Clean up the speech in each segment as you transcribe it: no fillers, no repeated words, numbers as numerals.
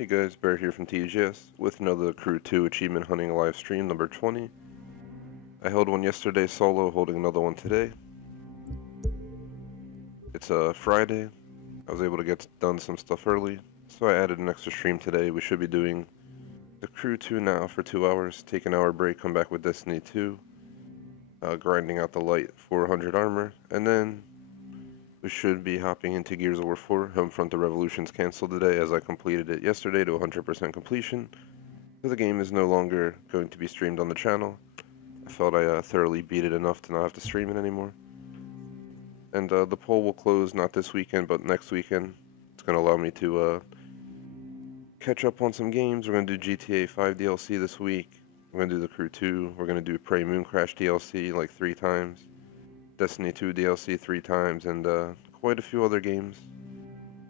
Hey guys, Bear here from TGS with another Crew 2 Achievement Hunting live stream number 20. I held one yesterday solo, holding another one today. It's a Friday. I was able to get done some stuff early, so I added an extra stream today. We should be doing the Crew 2 now for 2 hours, take an hour break, come back with Destiny 2, grinding out the light 400 armor, and then we should be hopping into Gears of War 4. Homefront: The Revolution's canceled today as I completed it yesterday to 100% completion. So the game is no longer going to be streamed on the channel. I felt I thoroughly beat it enough to not have to stream it anymore. And the poll will close not this weekend, but next weekend. It's going to allow me to catch up on some games. We're going to do GTA 5 DLC this week. We're going to do the Crew 2. We're going to do Prey Moon Crash DLC like 3 times. Destiny 2 DLC 3 times, and quite a few other games.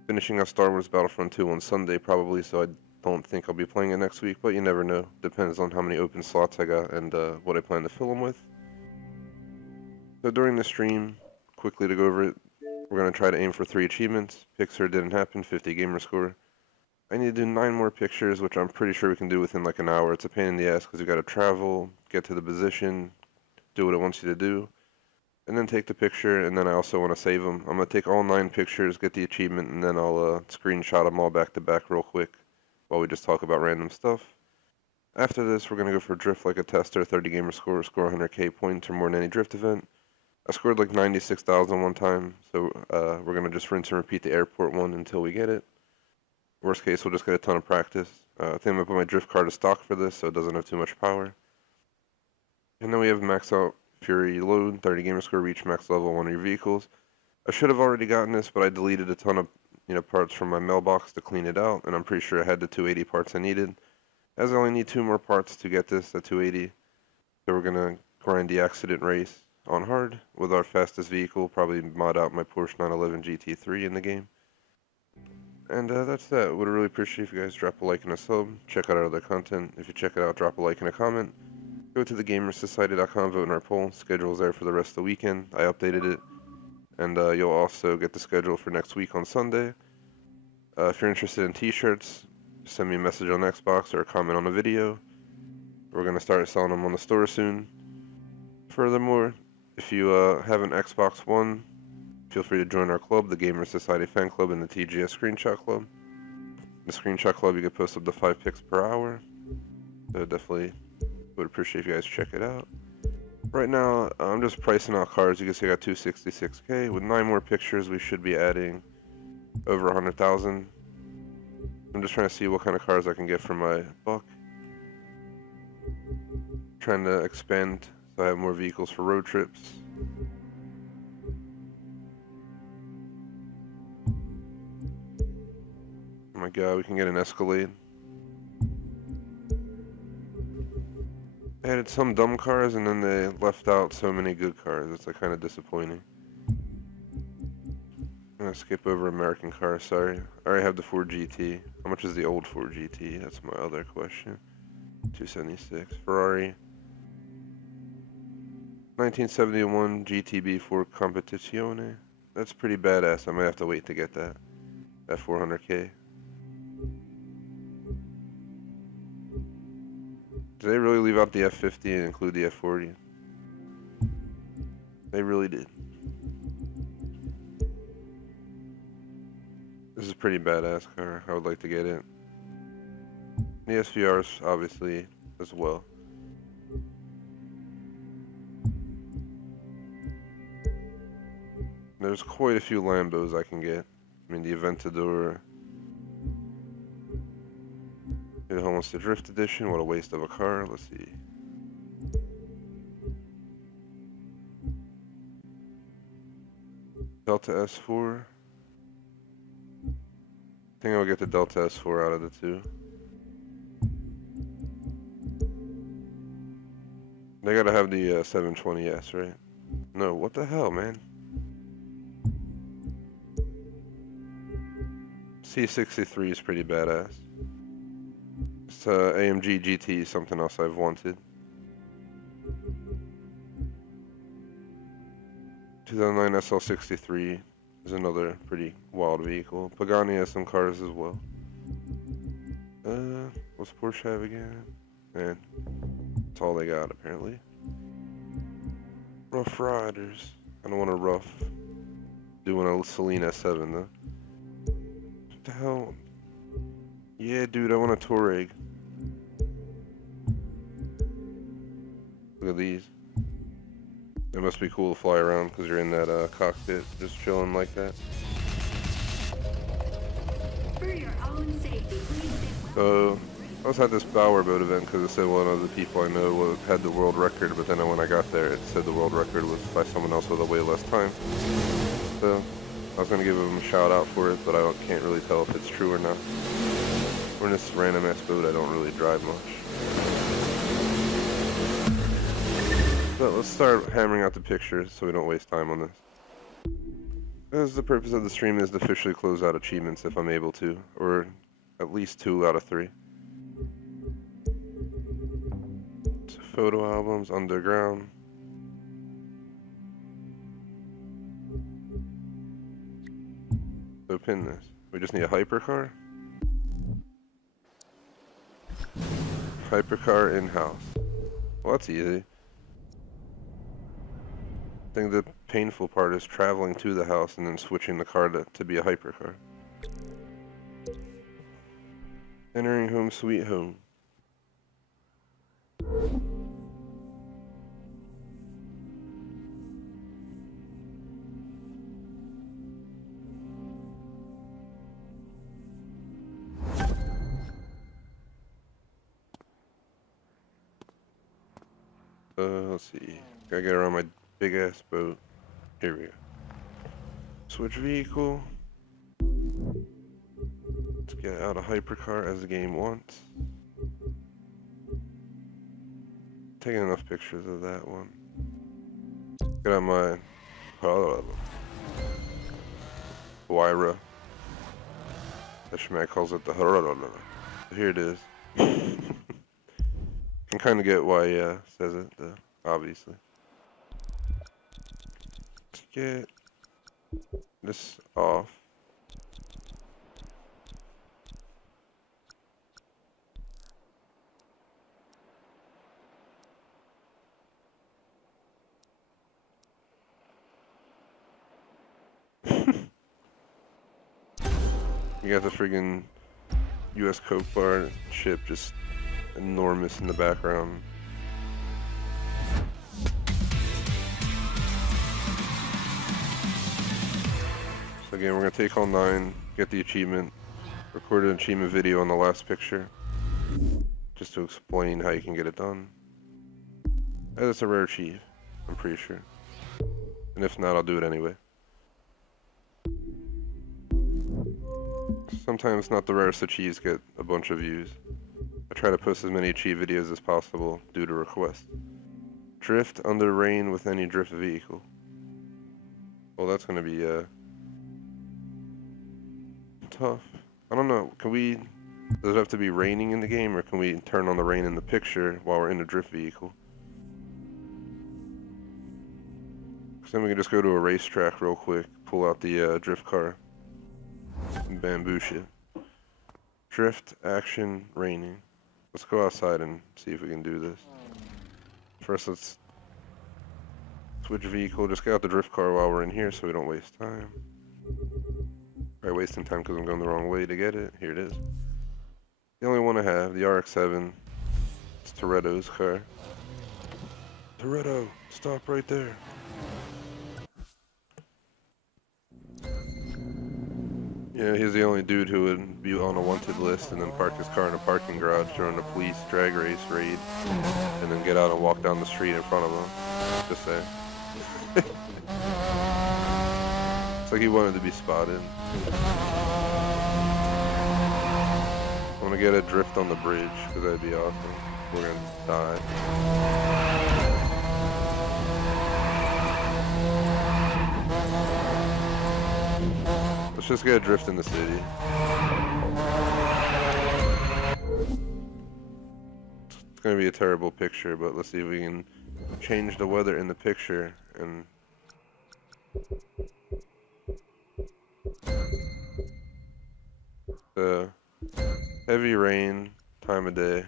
Finishing up Star Wars Battlefront 2 on Sunday probably, so I don't think I'll be playing it next week, but you never know. Depends on how many open slots I got and what I plan to fill them with. So during the stream, quickly to go over it, we're going to try to aim for 3 achievements. Pixar didn't happen, 50 gamer score. I need to do 9 more pictures, which I'm pretty sure we can do within like an hour. It's a pain in the ass because you got to travel, get to the position, do what it wants you to do, and then take the picture, and then I also want to save them. I'm going to take all 9 pictures, get the achievement, and then I'll screenshot them all back to back real quick while we just talk about random stuff. After this, we're going to go for Drift Like a Tester, 30 gamer score 100k points or more than any drift event. I scored like 96,000 one time, so we're going to just rinse and repeat the airport one until we get it. Worst case, we'll just get a ton of practice. I think I'm going to put my drift car to stock for this so it doesn't have too much power. And then we have max out Fury load, 30 gamer score, reach max level on one of your vehicles. I should have already gotten this, but I deleted a ton of parts from my mailbox to clean it out, and I'm pretty sure I had the 280 parts I needed. As I only need 2 more parts to get this at 280, so we're gonna grind the accident race on hard with our fastest vehicle, probably mod out my Porsche 911 GT3 in the game. And that's that. Would really appreciate if you guys drop a like and a sub. Check out our other content. If you check it out, drop a like and a comment. Go to thegamersociety.com, vote in our poll. Schedule's there for the rest of the weekend. I updated it. And you'll also get the schedule for next week on Sunday. If you're interested in t-shirts, send me a message on Xbox or a comment on the video. We're going to start selling them on the store soon. Furthermore, if you have an Xbox One, feel free to join our club, the Gamer Society Fan Club and the TGS Screenshot Club. In the Screenshot Club, you can post up to 5 pics per hour. So definitely would appreciate if you guys check it out. Right now, I'm just pricing out cars. You can see I got 266k. With 9 more pictures, we should be adding over 100,000. I'm just trying to see what kind of cars I can get for my buck. Trying to expand so I have more vehicles for road trips. Oh my god, we can get an Escalade. They added some dumb cars and then they left out so many good cars. It's like kind of disappointing. I'm gonna skip over American cars, sorry. I already have the Ford GT. How much is the old Ford GT? That's my other question. 276. Ferrari. 1971 GTB Ford Competizione. That's pretty badass. I might have to wait to get that. At 400k. Did they really leave out the F50 and include the F40? They really did. This is a pretty badass car. I would like to get it. The SVRs, obviously, as well. There's quite a few Lambos I can get. I mean, the Aventador. It almost the Drift Edition. What a waste of a car. Let's see. Delta S4. I think I'll get the Delta S4 out of the 2. They gotta have the 720S, right? No, what the hell, man? C63 is pretty badass. It's AMG GT, something else I've wanted. 2009 SL63 is another pretty wild vehicle. Pagani has some cars as well. What's Porsche have again? Man, that's all they got apparently. Rough Riders. I don't want a rough. Doing a Celine S7 though. What the hell? Yeah, dude, I want a Touareg. Look at these. It must be cool to fly around because you're in that cockpit, just chilling like that. For your own safety, please stay. So, I was at this Bower Boat event because it said one of the people I know had the world record, but then when I got there, it said the world record was by someone else with a way less time. So, I was going to give him a shout out for it, but I can't really tell if it's true or not. We're in this random ass boat I don't really drive much. So let's start hammering out the pictures so we don't waste time on this. As the purpose of the stream is to officially close out achievements if I'm able to, or at least 2 out of 3. So photo albums, underground. So pin this. We just need a hypercar. Hypercar in-house. Well, that's easy. I think the painful part is traveling to the house and then switching the car to be a hypercar. Entering home sweet home. Let's see. Gotta get around my big ass boat. Here we go. Switch vehicle. Let's get out a hypercar as the game wants. Taking enough pictures of that one. Get out my Huayra. That schmack calls it the Here it is. Can kind of get why he says it, obviously. Let's get this off. You got the friggin' US Coke bar ship just enormous in the background. So again, we're gonna take all 9, get the achievement, record an achievement video on the last picture, just to explain how you can get it done. And it's a rare achieve, I'm pretty sure. And if not, I'll do it anyway. Sometimes not the rarest achieves get a bunch of views. I try to post as many achieve videos as possible due to request. Drift under rain with any drift vehicle. Well, that's gonna be tough. I don't know, does it have to be raining in the game, or can we turn on the rain in the picture while we're in a drift vehicle? Because then we can just go to a racetrack real quick, pull out the drift car, and bamboosh it. Drift, action, raining. Let's go outside and see if we can do this. First, let's switch vehicle. Just get out the drift car while we're in here so we don't waste time. Alright, wasting time because I'm going the wrong way to get it. Here it is. The only one I have, the RX-7. It's Toretto's car. Toretto, stop right there. Yeah, he's the only dude who would be on a wanted list and then park his car in a parking garage during a police drag race raid and then get out and walk down the street in front of him. Just saying. It's like he wanted to be spotted. I want to get a drift on the bridge because that'd be awesome. We're gonna die. Let's just get a drift in the city. It's gonna be a terrible picture, but let's see if we can change the weather in the picture and the heavy heavy rain, time of day.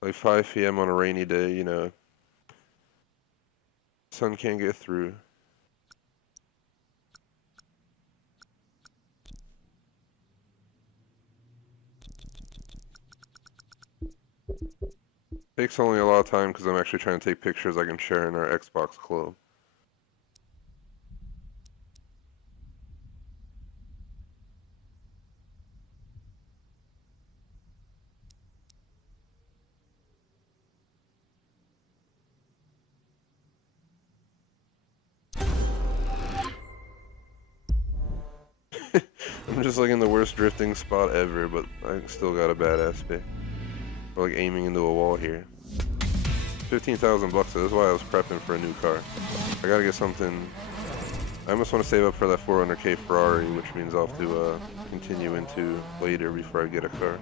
Like 5 p.m. on a rainy day, you know, sun can't get through. Takes only a lot of time because I'm actually trying to take pictures I can share in our Xbox club. I'm just like in the worst drifting spot ever, but I still got a badass pick. We're like aiming into a wall here. 15,000 bucks, that's why I was prepping for a new car. I gotta get something. I almost want to save up for that 400k Ferrari, which means I'll have to continue into later before I get a car.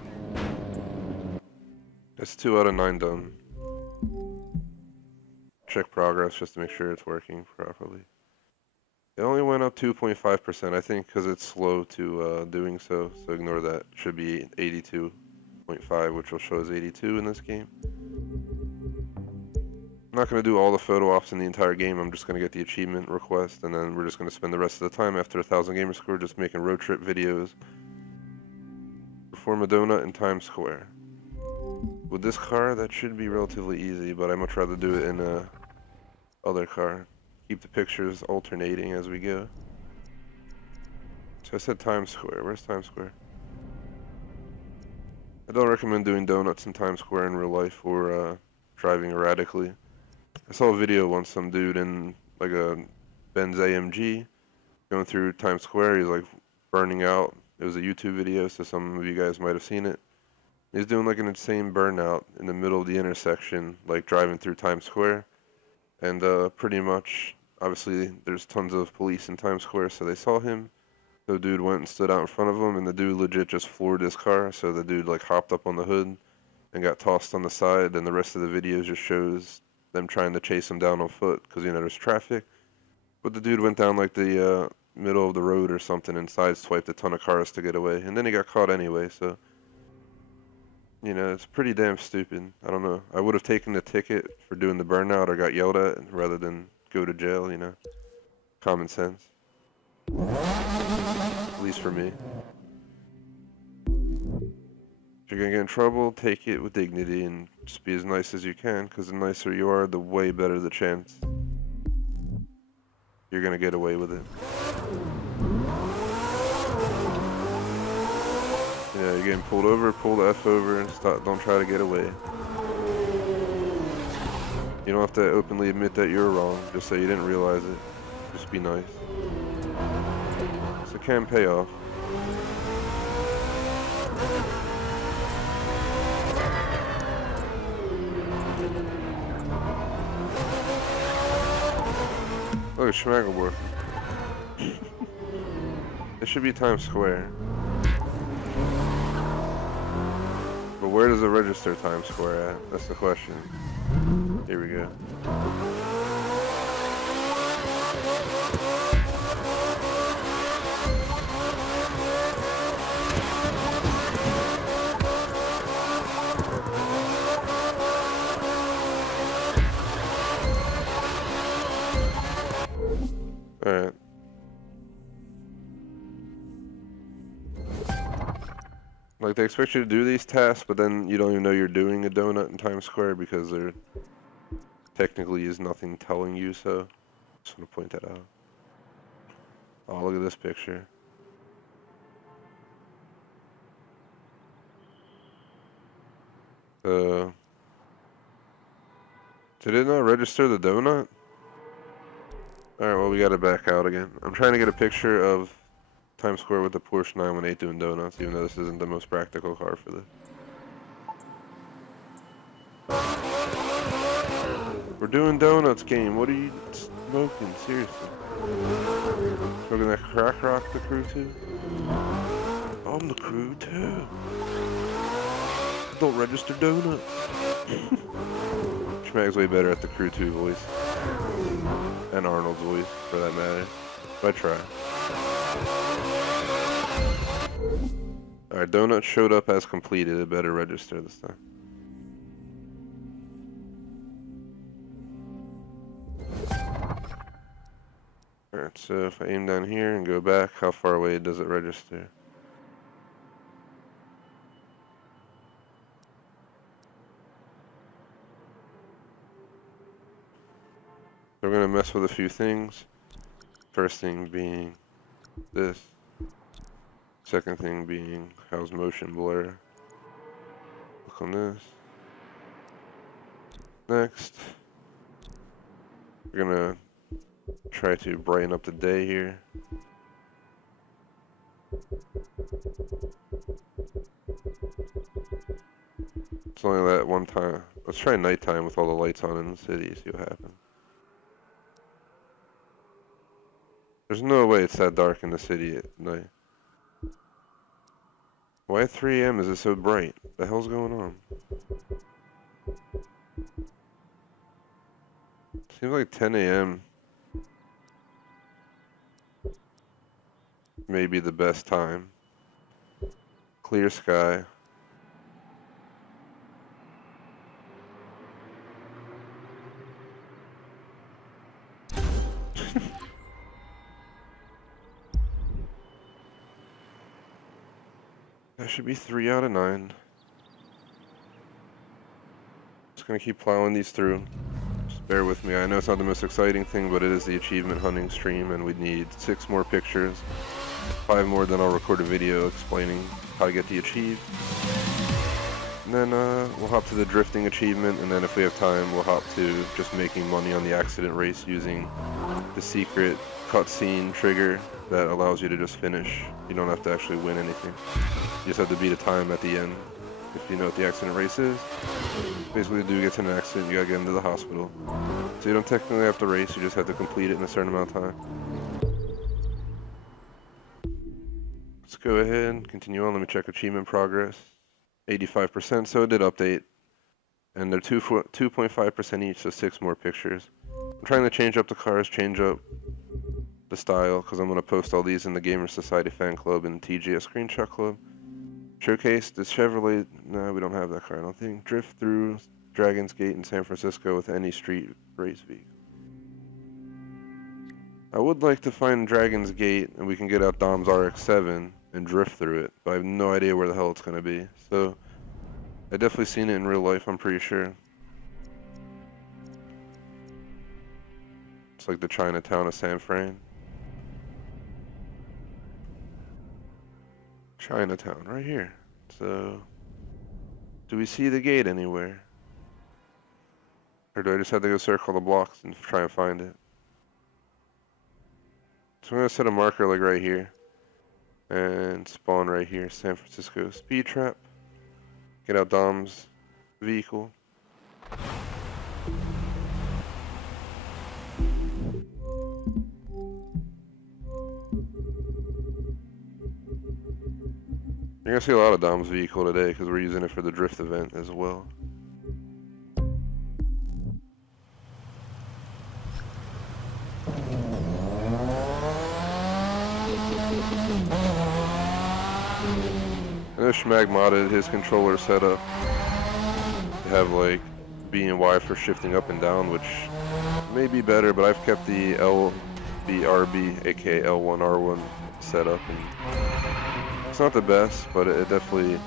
That's 2 out of 9 done. Check progress just to make sure it's working properly. It only went up 2.5%, I think, because it's slow to doing so, so ignore that. It should be 82.5, which will show as 82 in this game. I'm not going to do all the photo ops in the entire game, I'm just going to get the achievement request, and then we're just going to spend the rest of the time after 1,000 gamer score just making road trip videos. Perform a donut in Times Square. With this car, that should be relatively easy, but I'd much rather do it in a other car. Keep the pictures alternating as we go. So I said Times Square. Where's Times Square? I don't recommend doing donuts in Times Square in real life or driving erratically. I saw a video once, some dude in like a Benz AMG going through Times Square. He's like burning out. It was a YouTube video, so some of you guys might have seen it. He's doing like an insane burnout in the middle of the intersection, like driving through Times Square. And pretty much, obviously, there's tons of police in Times Square, so they saw him. The dude went and stood out in front of him, and the dude legit just floored his car. So the dude like hopped up on the hood and got tossed on the side. And the rest of the video just shows them trying to chase him down on foot because, you know, there's traffic. But the dude went down like the middle of the road or something and sideswiped a ton of cars to get away. And then he got caught anyway, so... You know, it's pretty damn stupid. I don't know. I would have taken the ticket for doing the burnout or got yelled at rather than go to jail, you know. Common sense. At least for me. If you're gonna get in trouble, take it with dignity and just be as nice as you can, because the nicer you are, the way better the chance you're gonna get away with it. Yeah, you're getting pulled over, pull the F over, and stop, don't try to get away. You don't have to openly admit that you're wrong, just say you didn't realize it. Just be nice. So it can pay off. Look at Schmagelborg. It should be Times Square. But where does it register Times Square at? That's the question. Here we go. Alright. Like, they expect you to do these tasks, but then you don't even know you're doing a donut in Times Square because there technically is nothing telling you so. Just want to point that out. Oh, look at this picture. Did it not register the donut? Alright, well, we gotta back out again. I'm trying to get a picture of Times Square with the Porsche 918 doing donuts, even though this isn't the most practical car for this. We're doing donuts, game. What are you smoking? Seriously. Smoking that crack rock, the crew too? I'm the crew too. Don't register donuts. Schmag's way better at the Crew 2 voice. And Arnold's voice, for that matter. But I try. Alright, Donut showed up as completed. It better register this time. Alright, so if I aim down here and go back, how far away does it register? We're going to mess with a few things. First thing being this. Second thing being how's motion blur. Look on this. Next, we're going to try to brighten up the day here. It's only that one time. Let's try nighttime with all the lights on in the city, see what happens. There's no way it's that dark in the city at night. Why at 3 AM is it so bright? What the hell's going on? Seems like 10 AM may be the best time. Clear sky. That should be 3 out of 9. Just gonna keep plowing these through. Just bear with me. I know it's not the most exciting thing, but it is the achievement hunting stream, and we need 6 more pictures. 5 more, then I'll record a video explaining how to get the achieved. And then we'll hop to the drifting achievement, and then if we have time, we'll hop to just making money on the accident race using the secret cutscene trigger that allows you to just finish. You don't have to actually win anything. You just have to beat a time at the end if you know what the accident race is. Basically, the dude gets in an accident, you gotta get him to the hospital. So you don't technically have to race, you just have to complete it in a certain amount of time. Let's go ahead and continue on. Let me check achievement progress. 85%, so it did update. And they're 2.5% each, so 6 more pictures. I'm trying to change up the cars, change up the style, because I'm going to post all these in the Gamer Society fan club and TGS Screenshot Club. Showcase the Chevrolet, no, we don't have that car, I don't think. Drift through Dragon's Gate in San Francisco with any street race vehicle. I would like to find Dragon's Gate and we can get out Dom's RX-7 and drift through it, but I have no idea where the hell it's going to be. So, I've definitely seen it in real life, I'm pretty sure. It's like the Chinatown of San Fran. Chinatown, right here. So, do we see the gate anywhere? Or do I just have to go circle the blocks and try and find it? So I'm going to set a marker like right here. And spawn right here, San Francisco speed trap. Get out Dom's vehicle. You're gonna see a lot of Dom's vehicle today because we're using it for the drift event as well. I know Schmag modded his controller setup to have like B and Y for shifting up and down, which may be better, but I've kept the LBRB, aka L1R1 setup, and it's not the best, but it definitely,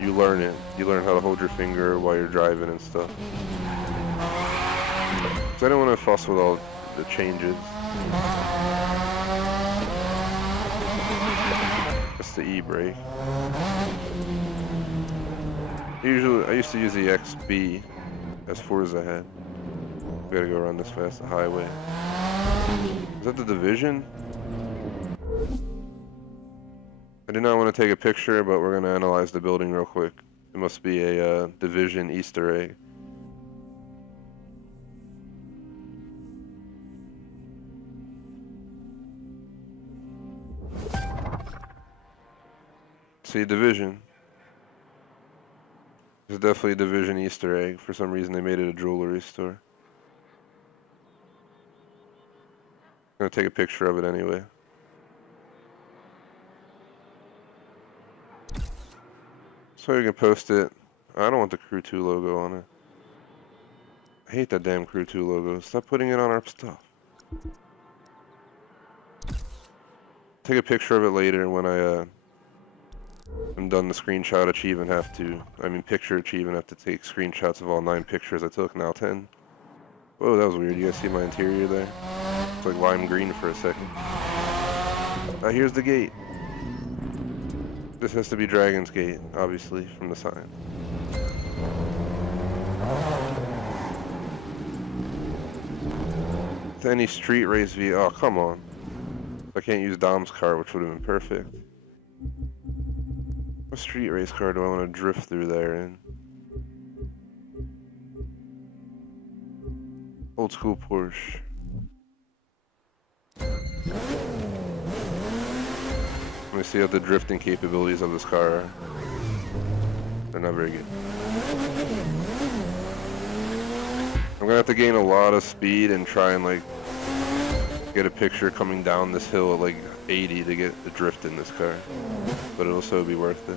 you learn it. You learn how to hold your finger while you're driving and stuff. So I don't want to fuss with all the changes. That's the E-brake. Usually, I used to use the XB as Forza had. We gotta go around this fast, the highway. Is that the Division? I did not want to take a picture, but we're going to analyze the building real quick. It must be a Division Easter egg. See, Division. It's definitely a Division Easter egg. For some reason they made it a jewelry store. I'm gonna take a picture of it anyway. So you can post it. I don't want the Crew 2 logo on it. I hate that damn Crew 2 logo. Stop putting it on our stuff. Take a picture of it later when I'm done the screenshot achievement. Picture achievement. Have to take screenshots of all 9 pictures I took. Now 10. Whoa, that was weird. You guys see my interior there? It's like lime green for a second. Here's the gate. This has to be Dragon's Gate, obviously, from the sign. With any street race oh, come on. I can't use Dom's car, which would have been perfect. What street race car do I want to drift through there in? Old school Porsche. Let me see how the drifting capabilities of this car are. They're not very good. I'm gonna have to gain a lot of speed and try and like get a picture coming down this hill at like 80 to get the drift in this car. But it'll so be worth it.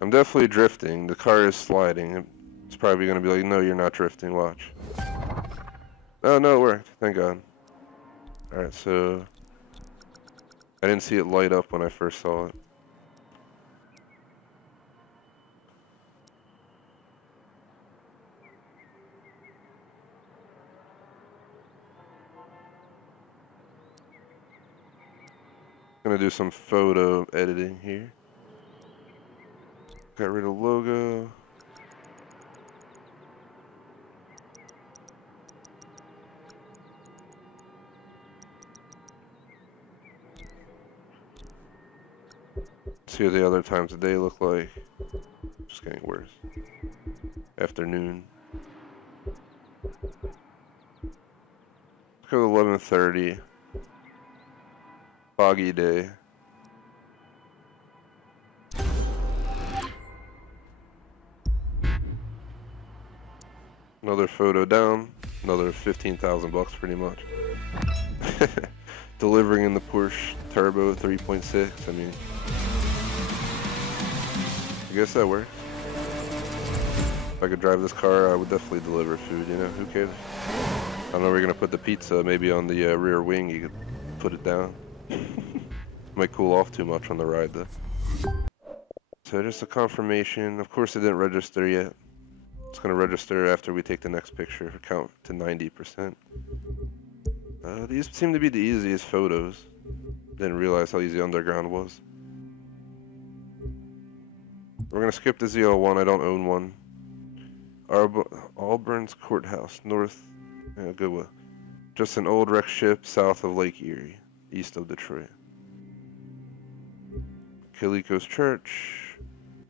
I'm definitely drifting. The car is sliding. It's probably going to be like, no, you're not drifting. Watch. Oh, no, it worked. Thank God. Alright, so I didn't see it light up when I first saw it. Gonna do some photo editing here. Got rid of logo. See what the other times of day look like. Just getting worse. Afternoon. Let's go to 11:30. Foggy day. Another photo down. Another 15,000 bucks pretty much. Delivering in the Porsche Turbo 3.6. I mean, I guess that works. If I could drive this car, I would definitely deliver food, you know, who cares? I don't know where you're gonna put the pizza, maybe on the rear wing you could put it down. Might cool off too much on the ride though. So just a confirmation, of course it didn't register yet. It's gonna register after we take the next picture, count to 90%. These seem to be the easiest photos. Didn't realize how easy underground was. We're gonna skip the ZL1, I don't own one. Auburn's Courthouse, north, Goodwill. Just an old wreck ship south of Lake Erie, east of Detroit. Kiliko's Church.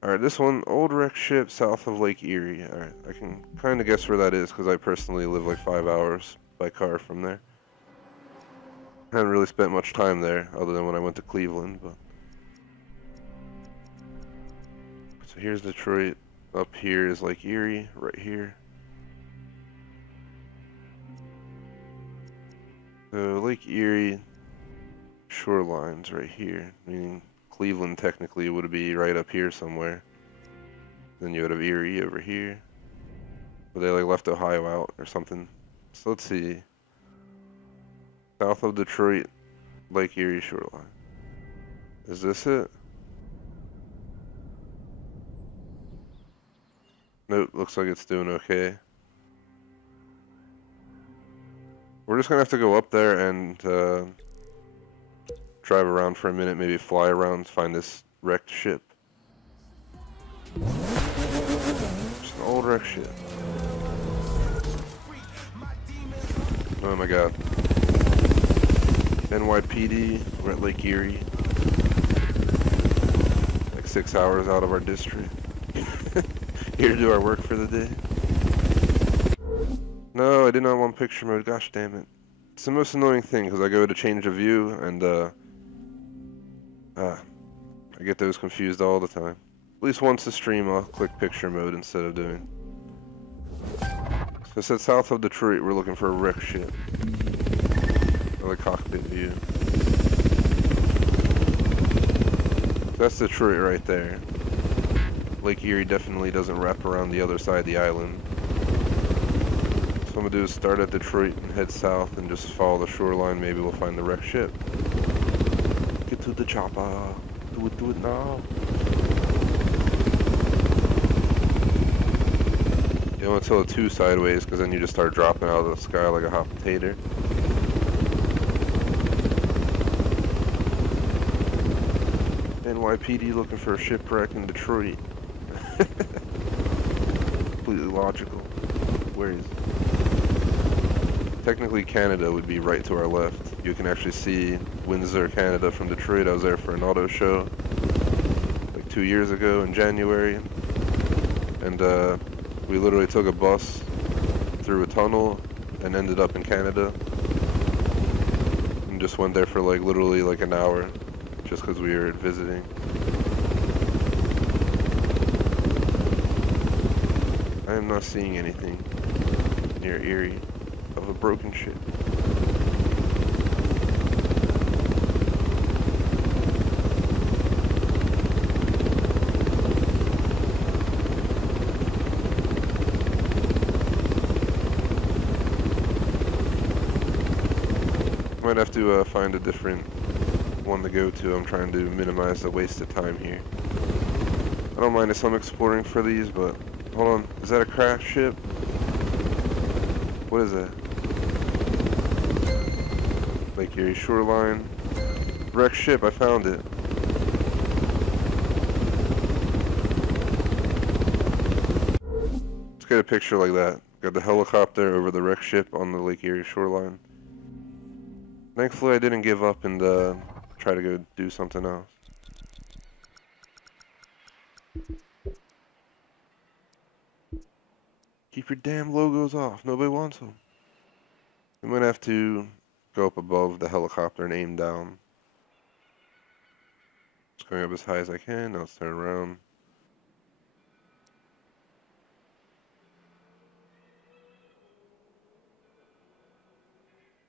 Alright, this one, old wreck ship south of Lake Erie. Alright, I can kind of guess where that is because I personally live like 5 hours by car from there. I haven't really spent much time there other than when I went to Cleveland, but... So here's Detroit. Up here is Lake Erie, right here. So Lake Erie shoreline's right here, meaning Cleveland technically would be right up here somewhere. Then you would have Erie over here. But they like left Ohio out or something. So let's see. South of Detroit, Lake Erie shoreline. Is this it? Nope, looks like it's doing okay. We're just gonna have to go up there and drive around for a minute, maybe fly around, find this wrecked ship. Just an old wrecked ship. Oh my god. NYPD, we're at Lake Erie. Like 6 hours out of our district. Here to do our work for the day. No, I did not want picture mode. Gosh damn it. It's the most annoying thing because I go to change the view and I get those confused all the time. At least once a stream I'll click picture mode instead of doing. So it said south of Detroit we're looking for a wreck ship. Another cockpit view. That's Detroit right there. Lake Erie definitely doesn't wrap around the other side of the island. So I'm gonna do is start at Detroit and head south and just follow the shoreline. Maybe we'll find the wreck ship. Get to the chopper. Do it now. You don't want to tilt it too sideways because then you just start dropping out of the sky like a hot potato. NYPD looking for a shipwreck in Detroit. Completely logical. Where is it? Technically Canada would be right to our left. You can actually see Windsor, Canada from Detroit. I was there for an auto show like 2 years ago in January. And we literally took a bus through a tunnel and ended up in Canada. And just went there for like literally like an hour just because we were visiting. I am not seeing anything near Erie of a broken ship. Might have to find a different one to go to. I'm trying to minimize the wasted time here. I don't mind if I'm exploring for these, but hold on. Is that a crash ship? What is that? Lake Erie shoreline. Wrecked ship, I found it. Let's get a picture like that. Got the helicopter over the wrecked ship on the Lake Erie shoreline. Thankfully I didn't give up and try to go do something else. Keep your damn logos off. Nobody wants them. I'm gonna have to go up above the helicopter and aim down. Just going up as high as I can. Now let's turn around.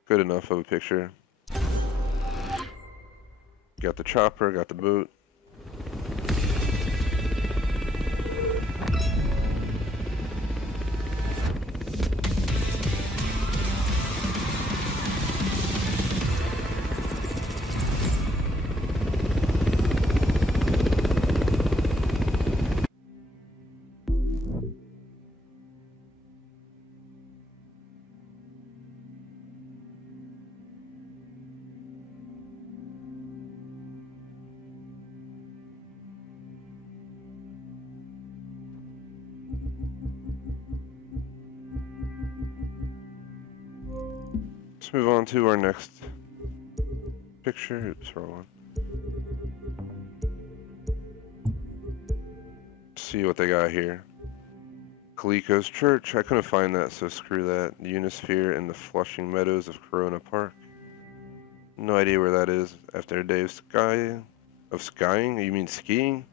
Good enough of a picture. Got the chopper, got the boat. Let's move on to our next picture. Oops, wrong one. See what they got here. Calico's Church. I couldn't find that, so screw that. The Unisphere in the Flushing Meadows of Corona Park. No idea where that is. After a day of skying? You mean skiing?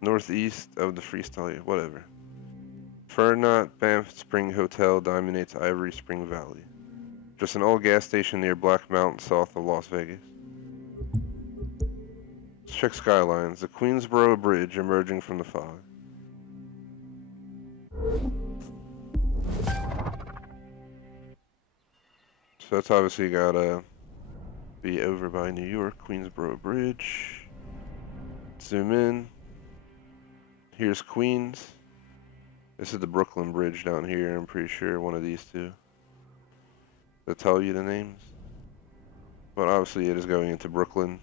Northeast of the Freestyle, whatever. Fernot Banff Spring Hotel dominates Ivory Spring Valley. Just an old gas station near Black Mountain south of Las Vegas. Let's check skylines. The Queensboro Bridge emerging from the fog. So that's obviously gotta be over by New York, Queensboro Bridge. Zoom in. Here's Queens. This is the Brooklyn Bridge down here, I'm pretty sure one of these two. They'll tell you the names. But obviously it is going into Brooklyn.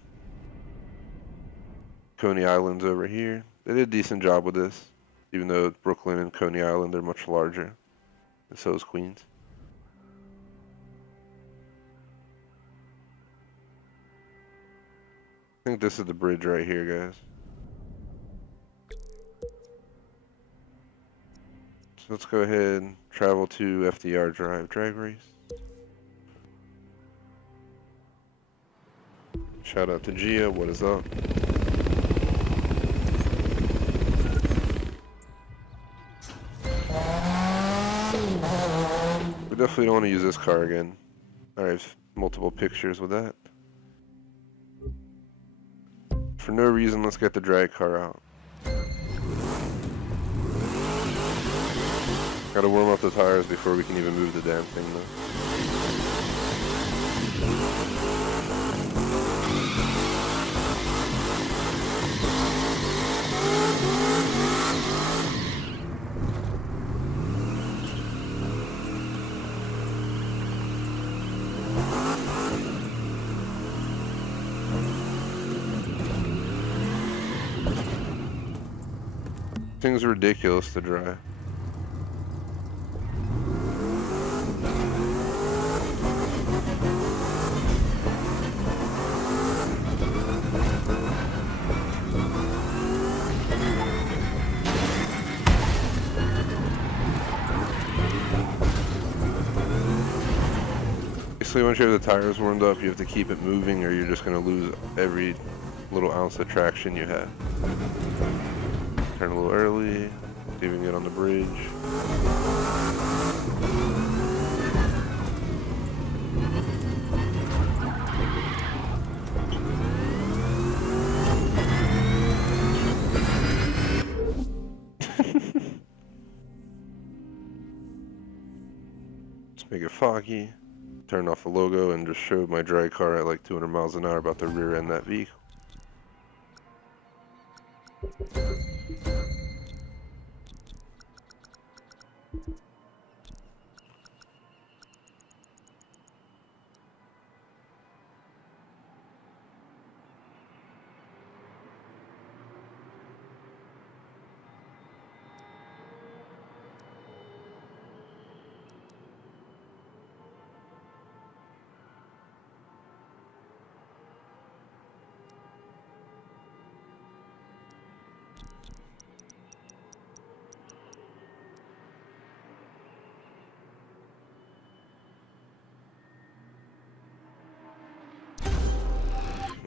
Coney Island's over here. They did a decent job with this, even though Brooklyn and Coney Island are much larger. And so is Queens. I think this is the bridge right here, guys. let's go ahead and travel to FDR Drive drag race. Shout out to Gia, what is up? We definitely don't want to use this car again. I have multiple pictures with that. For no reason, let's get the drag car out. Gotta warm up the tires before we can even move the damn thing though. Things are ridiculous to drive. Basically, once you have the tires warmed up, you have to keep it moving or you're just going to lose every little ounce of traction you have. Turn a little early, leaving it on the bridge. Let's make it foggy. Turn off the logo and just show my drag car at like 200 miles an hour about to rear end that vehicle.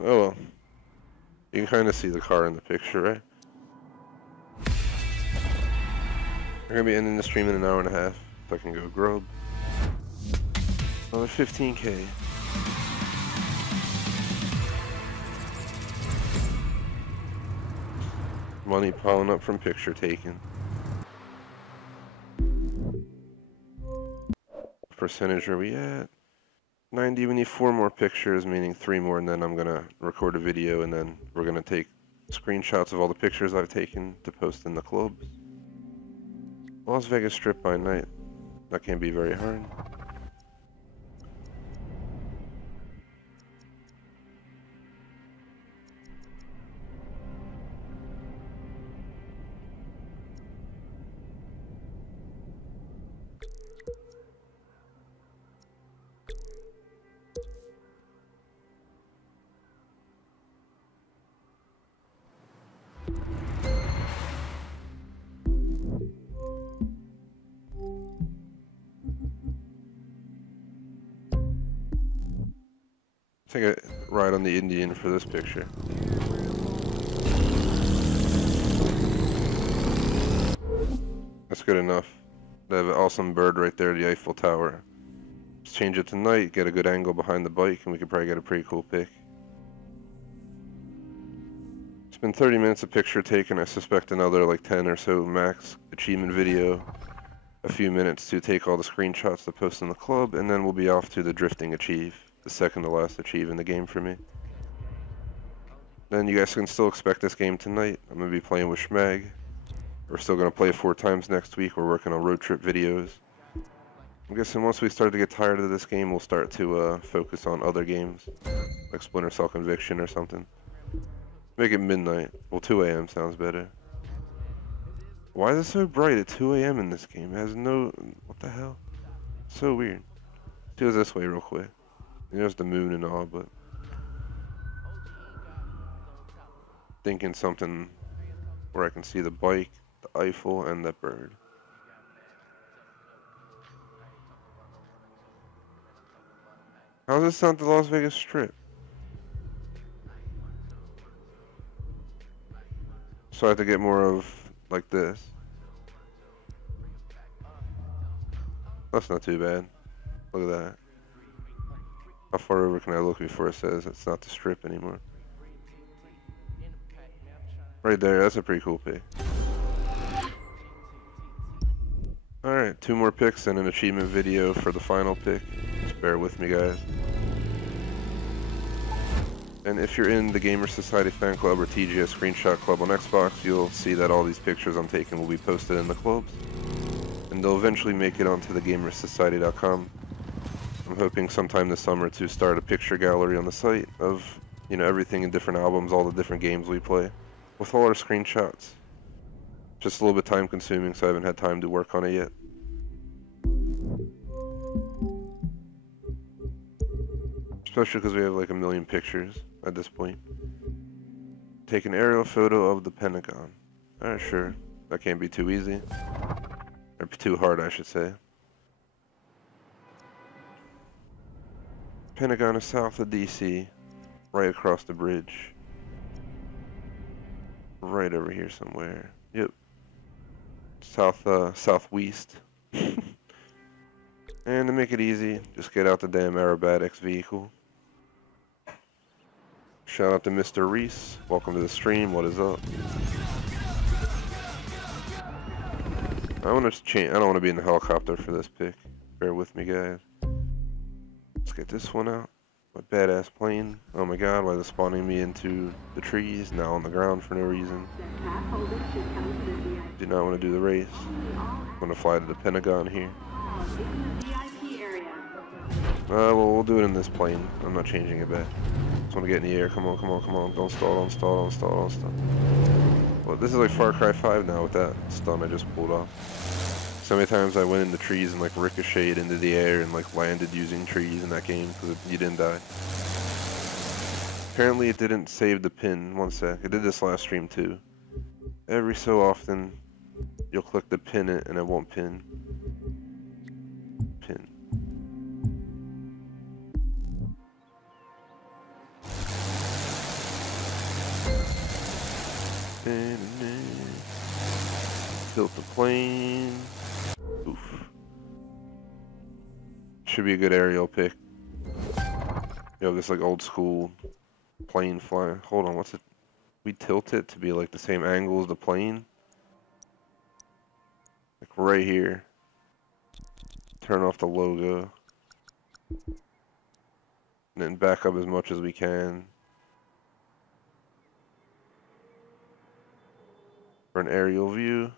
Oh well. You can kind of see the car in the picture, right? We're gonna be ending the stream in an hour and a half, so I can go grub. Another 15K. Money piling up from picture taking. What percentage are we at? 90, we need 4 more pictures, meaning 3 more, and then I'm gonna record a video, and then we're gonna take screenshots of all the pictures I've taken to post in the club. Las Vegas Strip by night. That can't be very hard. Take a ride on the Indian for this picture. That's good enough. They have an awesome bird right there, the Eiffel Tower. Let's change it to night, get a good angle behind the bike, and we could probably get a pretty cool pic. It's been 30 minutes of picture taken. I suspect another like 10 or so max achievement video. A few minutes to take all the screenshots to post in the club, and then we'll be off to the drifting achieve. The second to last achieve in the game for me. Then you guys can still expect this game tonight. I'm going to be playing with Schmag. We're still going to play 4 times next week. We're working on road trip videos. I'm guessing once we start to get tired of this game, we'll start to focus on other games. Like Splinter Cell Conviction or something. Make it midnight. Well, 2 a.m. sounds better. Why is it so bright at 2 a.m. in this game? It has no... What the hell? So weird. Let's do it this way real quick. There's the moon and all, but... Thinking something where I can see the bike, the Eiffel, and that bird. How's this not the Las Vegas Strip? So I have to get more of like this. That's not too bad. Look at that. How far over can I look before it says it's not the Strip anymore? Right there, that's a pretty cool pick. Alright, 2 more picks and an achievement video for the final pick. Just bear with me, guys. And if you're in the Gamer Society Fan Club or TGS Screenshot Club on Xbox, you'll see that all these pictures I'm taking will be posted in the clubs. And they'll eventually make it onto the gamersociety.com. I'm hoping sometime this summer to start a picture gallery on the site of, you know, everything in different albums, all the different games we play, with all our screenshots. Just a little bit time consuming, so I haven't had time to work on it yet. Especially because we have like a million pictures at this point. Take an aerial photo of the Pentagon. Alright, sure. That can't be too easy. Or too hard, I should say. Pentagon is south of DC, right across the bridge. Right over here somewhere. Yep. Southwest. And to make it easy, just get out the damn aerobatics vehicle. Shout out to Mr. Reese. Welcome to the stream. What is up? I want to change. I don't want to be in the helicopter for this pick. Bear with me, guys. Let's get this one out. My badass plane. Oh my god, why is it spawning me into the trees, now on the ground for no reason? Do not want to do the race. I'm going to fly to the Pentagon here. Well, we'll do it in this plane. I'm not changing it back. Just want to get in the air. Come on, come on, come on. Don't stall, don't stall, don't stall, don't stall. Well, this is like Far Cry 5 now with that stunt I just pulled off. So many times I went in the trees and like ricocheted into the air and like landed using trees in that game because you didn't die. Apparently it didn't save the pin. One sec. It did this last stream too. Every so often you'll click the pin it and it won't pin. Pin. Tilt the plane. Oof. Should be a good aerial pick. Yo, this like old school plane flying. Hold on, what's it? We tilt it to be like the same angle as the plane. Like right here. Turn off the logo. And then back up as much as we can. For an aerial view.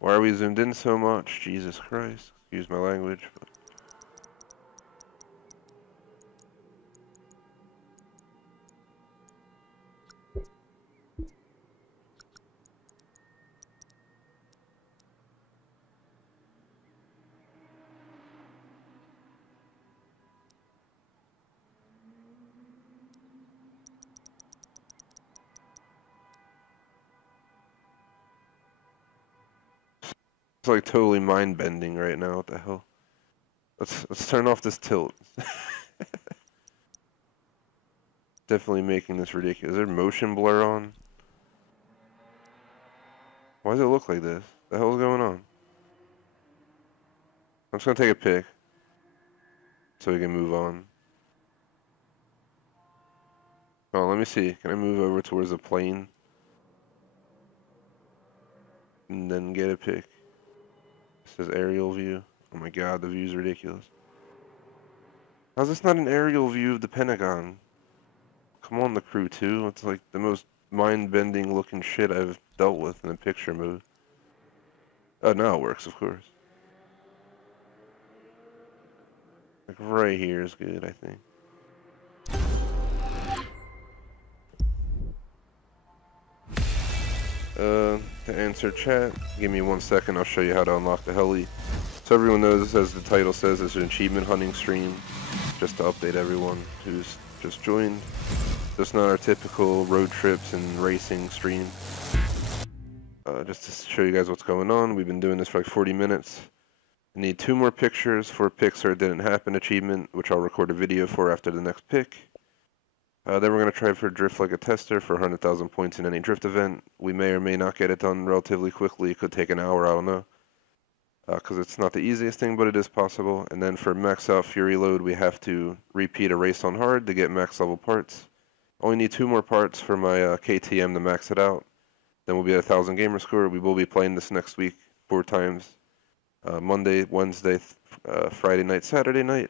Why are we zoomed in so much? Jesus Christ. Excuse my language. But it's like totally mind bending right now. What the hell? Let's turn off this tilt. Definitely making this ridiculous. Is there motion blur on? Why does it look like this? The hell's going on? I'm just gonna take a pic so we can move on. Oh, let me see. Can I move over towards the plane? And then get a pic. It says aerial view. Oh my god, the view's ridiculous. How's this not an aerial view of the Pentagon? Come on, the Crew 2. It's like the most mind-bending looking shit I've dealt with in a picture mode. Oh, now it works, of course. Like right here is good, I think. To answer chat, give me 1 second, I'll show you how to unlock the heli. So everyone knows, as the title says, it's an achievement hunting stream, just to update everyone who's just joined. It's not our typical road trips and racing stream. Just to show you guys what's going on, we've been doing this for like 40 minutes. I need 2 more pictures for Pixar Didn't Happen achievement, which I'll record a video for after the next pick. Then we're going to try for Drift Like a Tester for 100,000 points in any drift event. We may or may not get it done relatively quickly. It could take an hour, I don't know. Because it's not the easiest thing, but it is possible. And then for Max Out Fury Load, we have to repeat a race on hard to get max level parts. Only need 2 more parts for my KTM to max it out. Then we'll be at 1,000 gamer score. We will be playing this next week 4 times. Monday, Wednesday, Friday night, Saturday night.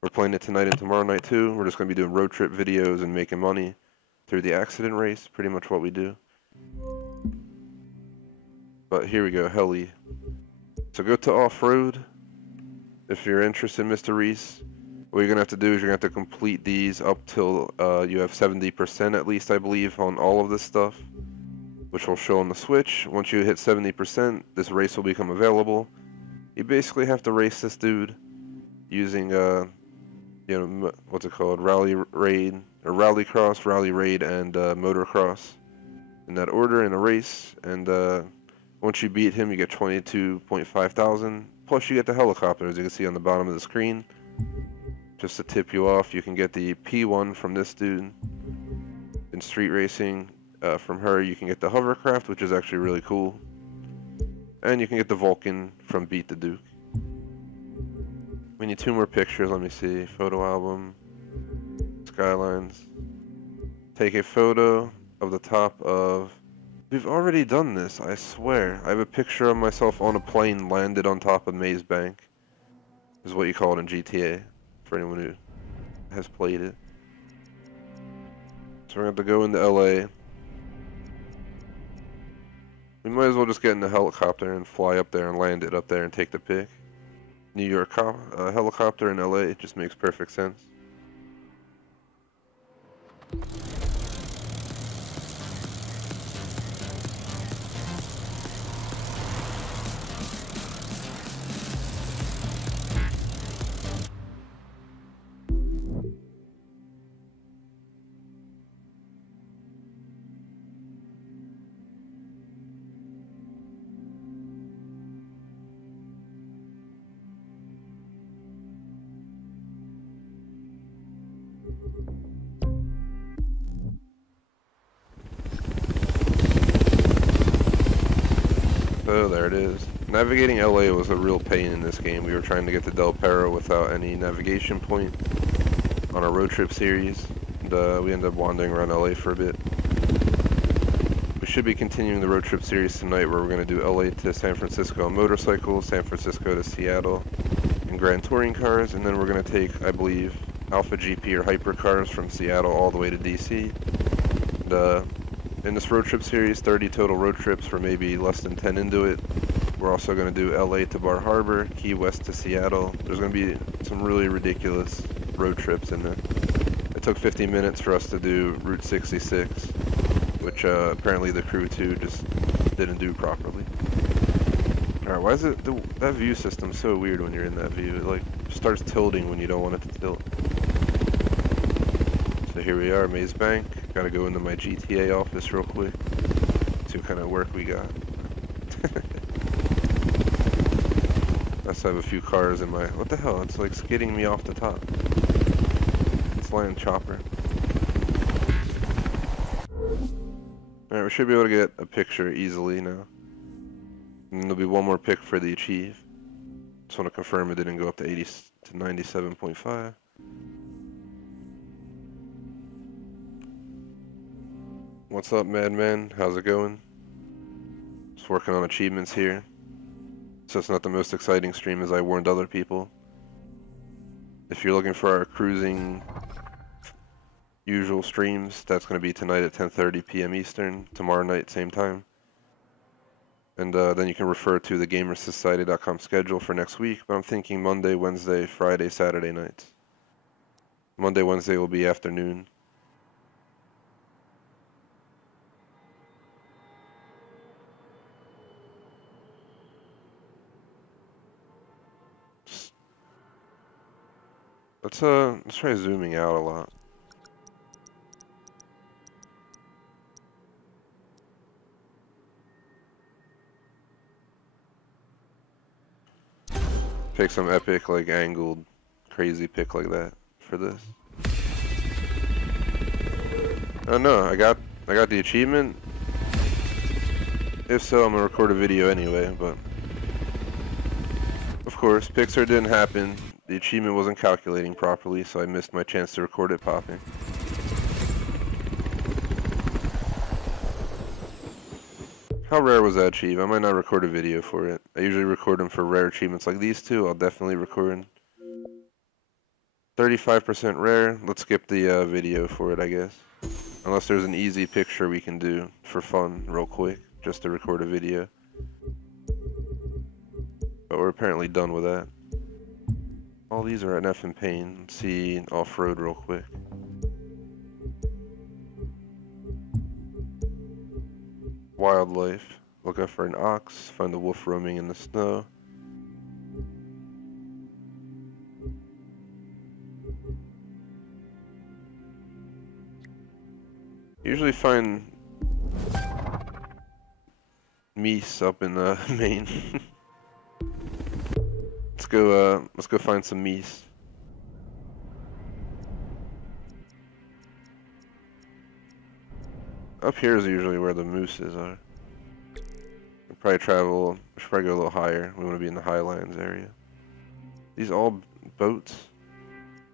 We're playing it tonight and tomorrow night too. We're just going to be doing road trip videos and making money through the accident race. Pretty much what we do. But here we go, heli. So go to off-road. If you're interested, Mr. Reese, what you're going to have to do is you're going to have to complete these up till you have 70% at least, I believe, on all of this stuff, which will show on the Switch. Once you hit 70%, this race will become available. You basically have to race this dude using, what's it called? Rally Raid, or Rallycross, Rally Raid, and Motocross in that order in a race. And once you beat him, you get 22.5 thousand. Plus, you get the helicopter, as you can see on the bottom of the screen. Just to tip you off, you can get the P1 from this dude in street racing. From her, you can get the hovercraft, which is actually really cool. And you can get the Vulcan from Beat the Duke. We need 2 more pictures. Let me see. Photo album. Skylines. Take a photo of the top of... We've already done this, I swear. I have a picture of myself on a plane landed on top of Maze Bank. Is what you call it in GTA. For anyone who has played it. So we're going to have to go into LA. We might as well just get in the helicopter and fly up there and land it up there and take the pic. New York helicopter in LA, it just makes perfect sense. So there it is. Navigating LA was a real pain in this game. We were trying to get to Del Perro without any navigation point on our road trip series. And we ended up wandering around LA for a bit. We should be continuing the road trip series tonight where we're going to do LA to San Francisco on motorcycles, San Francisco to Seattle in Grand Touring cars, and then we're going to take, I believe, Alpha GP or hypercars from Seattle all the way to DC. And, in this road trip series, 30 total road trips for maybe less than 10 into it. We're also going to do LA to Bar Harbor, Key West to Seattle. There's going to be some really ridiculous road trips in there. It took 50 minutes for us to do Route 66, which apparently the crew 2 just didn't do properly. Alright, why is it, that view system so weird when you're in that view? It like starts tilting when you don't want it to tilt. So here we are, Maze Bank. Gotta go into my GTA office real quick. See what kind of work we got. Must have a few cars in my... What the hell? It's like skidding me off the top. It's land chopper. Alright, we should be able to get a picture easily now. And there'll be one more pick for the achieve. Just want to confirm it didn't go up to 80 to 97.5. What's up, Madman? How's it going? Just working on achievements here. So it's not the most exciting stream, as I warned other people. If you're looking for our cruising usual streams, that's going to be tonight at 10:30 p.m. Eastern, tomorrow night, same time. And then you can refer to the gamersociety.com schedule for next week, but I'm thinking Monday, Wednesday, Friday, Saturday nights. Monday, Wednesday will be afternoon. Let's try zooming out a lot. pick some epic, like, angled, crazy pick like that for this. Oh no, I got the achievement. If so, I'm gonna record a video anyway, but of course, Pixar didn't happen. The achievement wasn't calculating properly, so I missed my chance to record it popping. How rare was that achieve? I might not record a video for it. I usually record them for rare achievements like these two. I'll definitely record. 35% rare. Let's skip the video for it, I guess. Unless there's an easy picture we can do for fun real quick, just to record a video. But we're apparently done with that. All these are at F and Pain. Let's see off-road real quick. Wildlife. Look out for an ox. Find a wolf roaming in the snow. Usually find meese up in Maine. Let's go find some meese. Up here is usually where the mooses are. We'll probably travel, we should probably go a little higher. We want to be in the Highlands area. These all boats?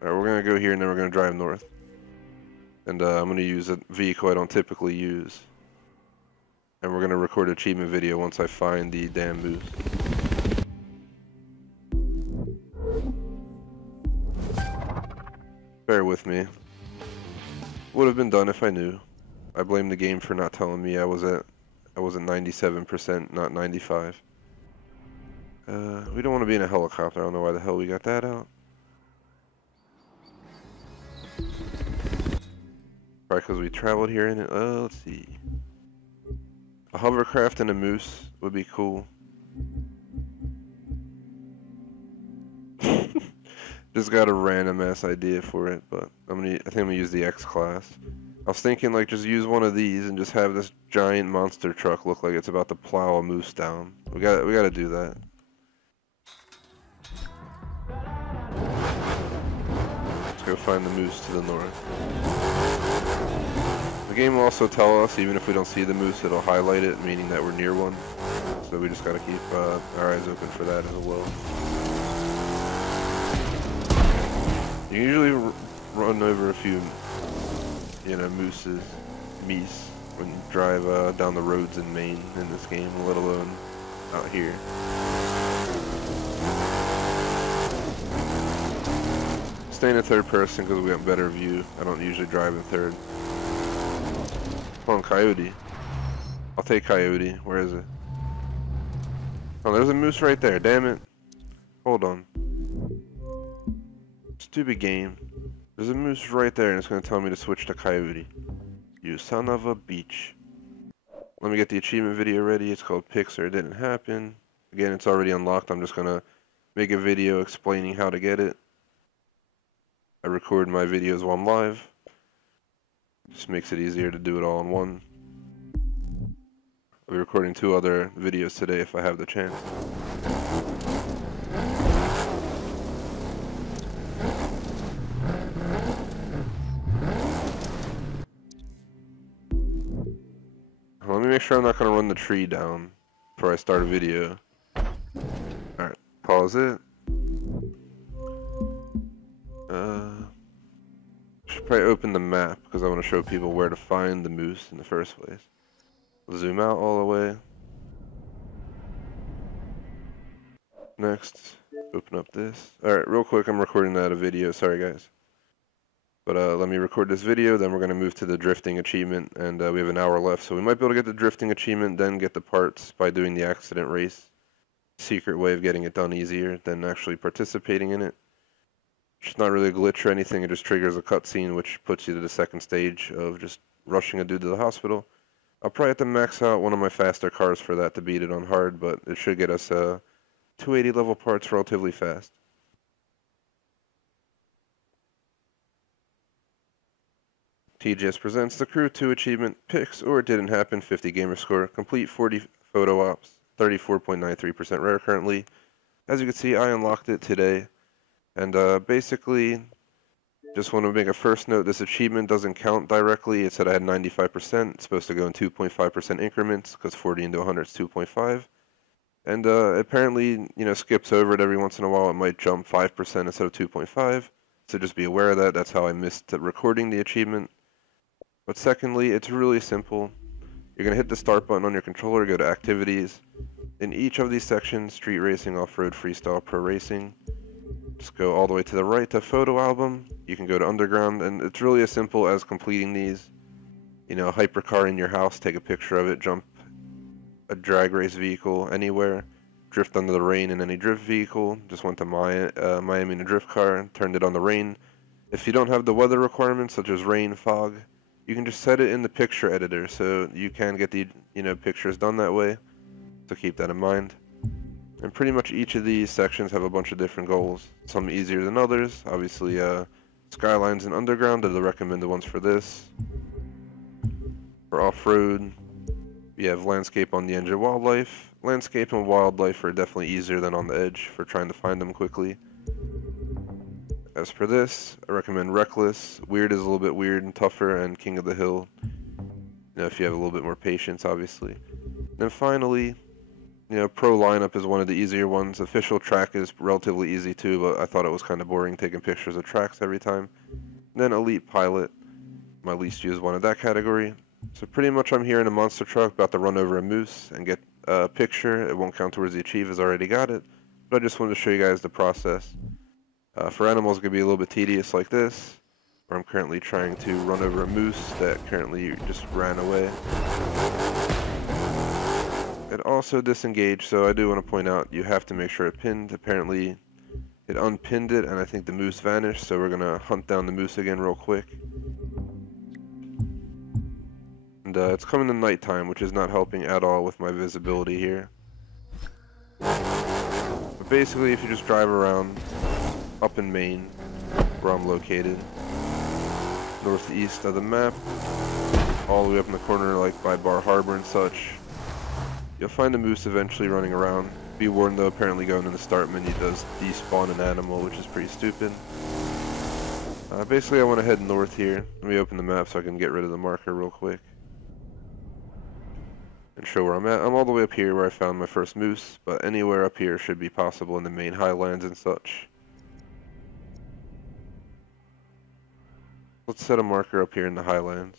Alright, we're gonna go here and then we're gonna drive north. And I'm gonna use a vehicle I don't typically use. And we're gonna record an achievement video once I find the damn moose. Bear with me. Would have been done if I knew. I blame the game for not telling me I was at 97%, not 95. We don't want to be in a helicopter. I don't know why the hell we got that out. Probably because we traveled here in it. Let's see. A hovercraft and a moose would be cool. Just got a random ass idea for it, but I think I'm gonna use the X class. I was thinking like just use one of these and just have this giant monster truck look like it's about to plow a moose down. We gotta do that. Let's go find the moose to the north. The game will also tell us, even if we don't see the moose, it'll highlight it, meaning that we're near one. So we just gotta keep our eyes open for that as well. You usually run over a few, meese, when you drive down the roads in Maine in this game, let alone out here. Staying in third person because we got better view. I don't usually drive in third. Come on, coyote. I'll take coyote. Where is it? Oh, there's a moose right there. Damn it. Hold on. Stupid game. There's a moose right there and it's going to tell me to switch to coyote. You son of a beach. Let me get the achievement video ready. It's called Pixar. It didn't happen. Again, it's already unlocked. I'm just going to make a video explaining how to get it. I record my videos while I'm live. Just makes it easier to do it all in one. I'll be recording 2 other videos today if I have the chance. Let me make sure I'm not going to run the tree down before I start a video. Alright, pause it. Should probably open the map because I want to show people where to find the moose in the first place. Zoom out all the way. Next, open up this. Alright, real quick, I'm recording that a video. Sorry, guys. But let me record this video, then we're going to move to the drifting achievement, and we have an hour left, so we might be able to get the drifting achievement, then get the parts by doing the accident race. Secret way of getting it done easier than actually participating in it. It's not really a glitch or anything, it just triggers a cutscene, which puts you to the second stage of just rushing a dude to the hospital. I'll probably have to max out one of my faster cars for that to beat it on hard, but it should get us 280 level parts relatively fast. TGS presents the Crew 2 achievement, Picks or It Didn't Happen, 50 gamer score, complete 40 photo ops, 34.93% rare currently. as you can see, I unlocked it today, and basically, just want to make a first note, this achievement doesn't count directly. It said I had 95%. It's supposed to go in 2.5% increments, because 40 into 100 is 2.5. And apparently, skips over it every once in a while. It might jump 5% instead of 2.5. So just be aware of that. That's how I missed recording the achievement. But secondly, it's really simple. You're going to hit the start button on your controller, go to activities. In each of these sections, street racing, off-road, freestyle, pro racing, just go all the way to the right to photo album. You can go to underground, and it's really as simple as completing these. Hypercar in your house, take a picture of it, jump a drag race vehicle anywhere, drift under the rain in any drift vehicle. Just went to Miami in a drift car and turned it on the rain. If you don't have the weather requirements, such as rain, fog, you can just set it in the picture editor, so you can get the pictures done that way. So keep that in mind. And pretty much each of these sections have a bunch of different goals. Some easier than others. Obviously, skylines and underground are the recommended ones for this. For off-road, we have landscape on the edge of wildlife. Landscape and wildlife are definitely easier than on the edge for trying to find them quickly. As for this, I recommend reckless. Weird is a little bit weird and tougher, and King of the Hill, if you have a little bit more patience, obviously. Then finally, pro lineup is one of the easier ones. Official track is relatively easy too, but I thought it was kind of boring taking pictures of tracks every time. And then elite pilot, my least used one of that category. So pretty much I'm here in a monster truck about to run over a moose and get a picture. It won't count towards the achieve as I already got it, but I just wanted to show you guys the process. For animals, it's going to be a little bit tedious like this, where I'm currently trying to run over a moose that currently just ran away. It also disengaged, so I do want to point out you have to make sure it pinned. Apparently it unpinned it, and I think the moose vanished, so we're going to hunt down the moose again real quick. And it's coming to nighttime, which is not helping at all with my visibility here. But basically, if you just drive around up in Maine, where I'm located, northeast of the map, all the way up in the corner like by Bar Harbor and such, you'll find a moose eventually running around. Be warned though, apparently going in the start menu does despawn an animal, which is pretty stupid. Basically I want to head north here. Let me open the map so I can get rid of the marker real quick and show where I'm at. I'm all the way up here where I found my first moose, but anywhere up here should be possible in the Maine highlands and such. Let's set a marker up here in the highlands.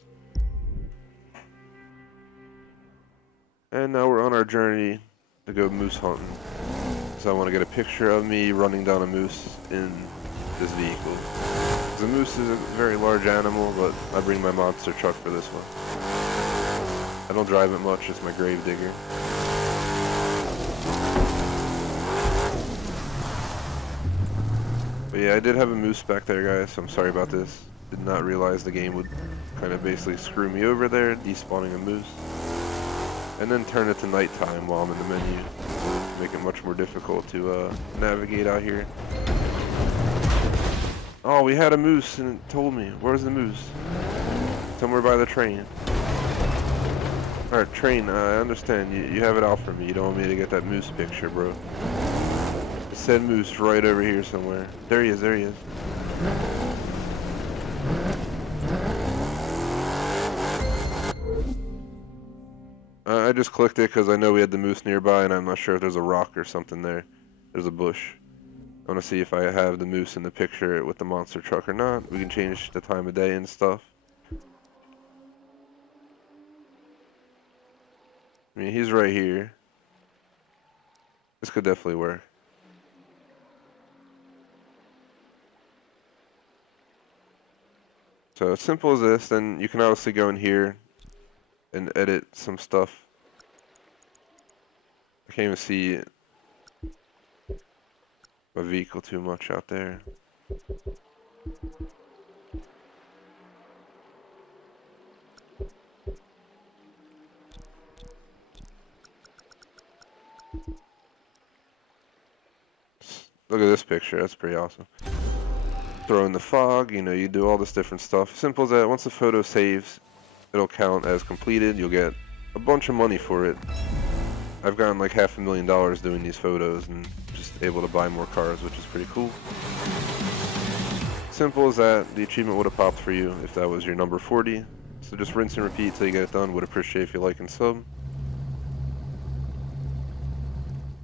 And now we're on our journey to go moose hunting. So I want to get a picture of me running down a moose in this vehicle. The moose is a very large animal, but I bring my monster truck for this one. I don't drive it much, it's my grave digger. But yeah, I did have a moose back there, guys, so I'm sorry about this. Did not realize the game would kind of basically screw me over there, despawning a moose. And then turn it to nighttime while I'm in the menu. Make it much more difficult to navigate out here. Oh, we had a moose and it told me. Where's the moose? Somewhere by the train. Alright, train, I understand. You have it out for me. You don't want me to get that moose picture, bro. It said moose right over here somewhere. There he is, there he is. I just clicked it because I know we had the moose nearby and I'm not sure if there's a rock or something there. There's a bush. I want to see if I have the moose in the picture with the monster truck or not. We can change the time of day and stuff. I mean, he's right here. This could definitely work. So as simple as this, then you can obviously go in here and edit some stuff. I can't even see my vehicle too much out there. Look at this picture, that's pretty awesome. Throw in the fog, you do all this different stuff. Simple as that. Once the photo saves, it'll count as completed. You'll get a bunch of money for it. I've gotten like $500,000 doing these photos and just able to buy more cars, which is pretty cool. Simple as that. The achievement would have popped for you if that was your number 40. So just rinse and repeat till you get it done. Would appreciate if you like and sub.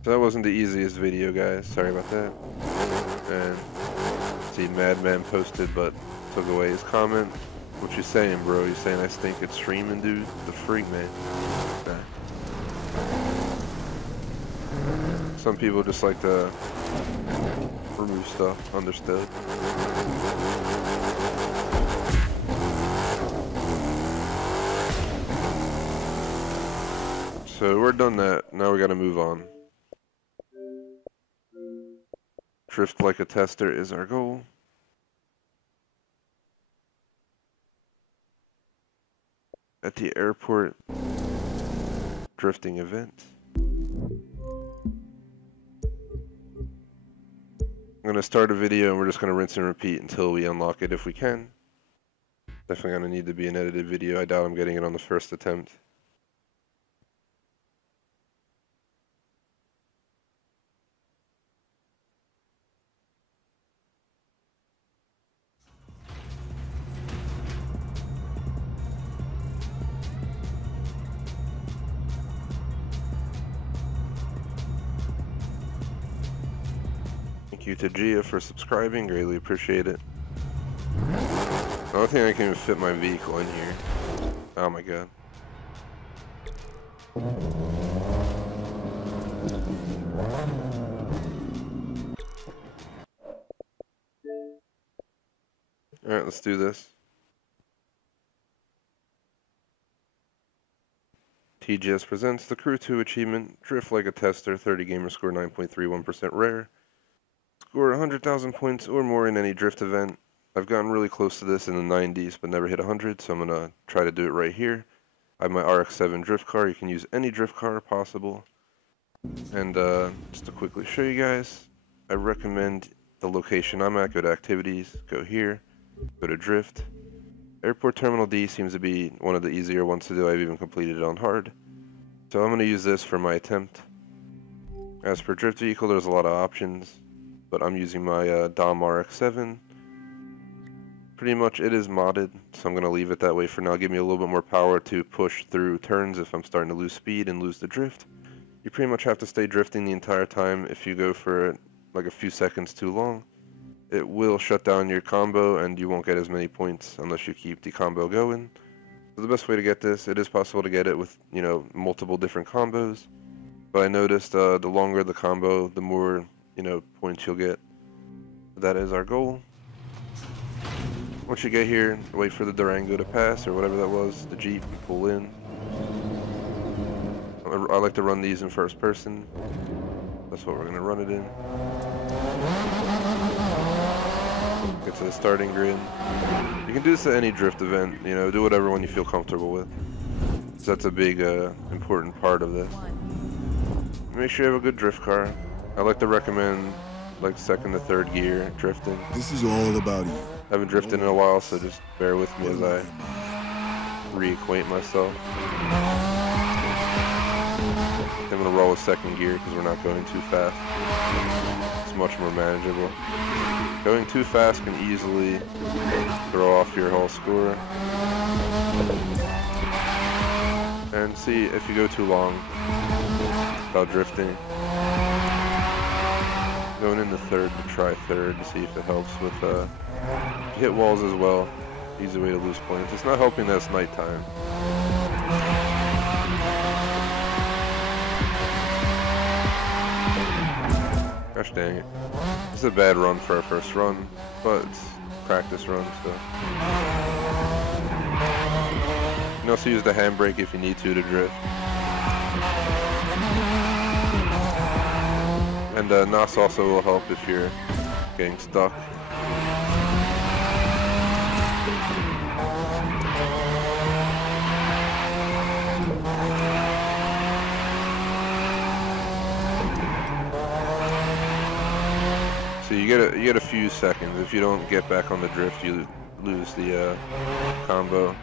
So that wasn't the easiest video, guys. Sorry about that. And see, Madman posted but took away his comment. What you saying, bro? You saying I stink at streaming, dude? The freak, man. Nah. Some people just like to remove stuff. Understood. So we're done that. Now we gotta move on. Drift like a tester is our goal. At the airport drifting event. I'm gonna start a video and we're just gonna rinse and repeat until we unlock it if we can. Definitely gonna need to be an edited video. I doubt I'm getting it on the first attempt. Thank you to Gia for subscribing, greatly appreciate it. I don't think I can even fit my vehicle in here. Oh my god. Alright, let's do this. TGS presents the Crew 2 achievement, Drift Like a Tester, 30 gamer score, 9.31% rare. Score 100,000 points or more in any drift event. I've gotten really close to this in the 90s, but never hit 100, so I'm going to try to do it right here. I have my RX-7 drift car. You can use any drift car possible. And just to quickly show you guys, I recommend the location I'm at. Go to Activities, go here, go to Drift. Airport Terminal D seems to be one of the easier ones to do. I've even completed it on hard. So I'm going to use this for my attempt. As per drift vehicle, there's a lot of options, but I'm using my Dom RX-7. Pretty much it is modded, so I'm going to leave it that way for now. Give me a little bit more power to push through turns if I'm starting to lose speed and lose the drift. You pretty much have to stay drifting the entire time. If you go for like a few seconds too long, it will shut down your combo and you won't get as many points unless you keep the combo going. So the best way to get this, it is possible to get it with, you know, multiple different combos. But I noticed the longer the combo, the more, you know, points you'll get. That is our goal. Once you get here, wait for the Durango to pass or whatever that was, the Jeep, pull in. I like to run these in first person. That's what we're going to run it in. Get to the starting grid. You can do this at any drift event, you know, do whatever one you feel comfortable with. So that's a big, important part of this. Make sure you have a good drift car. I like to recommend like second to third gear drifting. This is all about you. I haven't drifted in a while, so just bear with me as I reacquaint myself. I'm going to roll with second gear because we're not going too fast. It's much more manageable. Going too fast can easily throw off your whole score. And see, if you go too long without drifting, going into third to try third to see if it helps with hit walls as well. Easy way to lose points. It's not helping that it's nighttime. Gosh dang it. It's a bad run for our first run, but it's practice run, so. You can also use the handbrake if you need to drift. And NOS also will help if you're getting stuck. So you get a few seconds. If you don't get back on the drift, you lose the combo.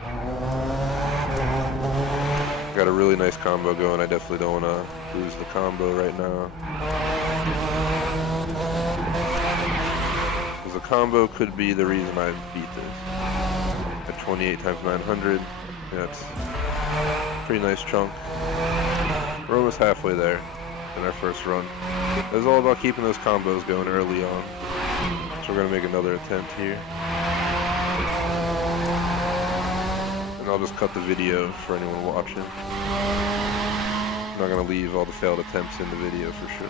Got a really nice combo going. I definitely don't want to lose the combo right now. the combo could be the reason I beat this. At 28 times 900, that's a pretty nice chunk. We're almost halfway there in our first run. It was all about keeping those combos going early on. So we're gonna make another attempt here. And I'll just cut the video for anyone watching. I'm not gonna leave all the failed attempts in the video for sure.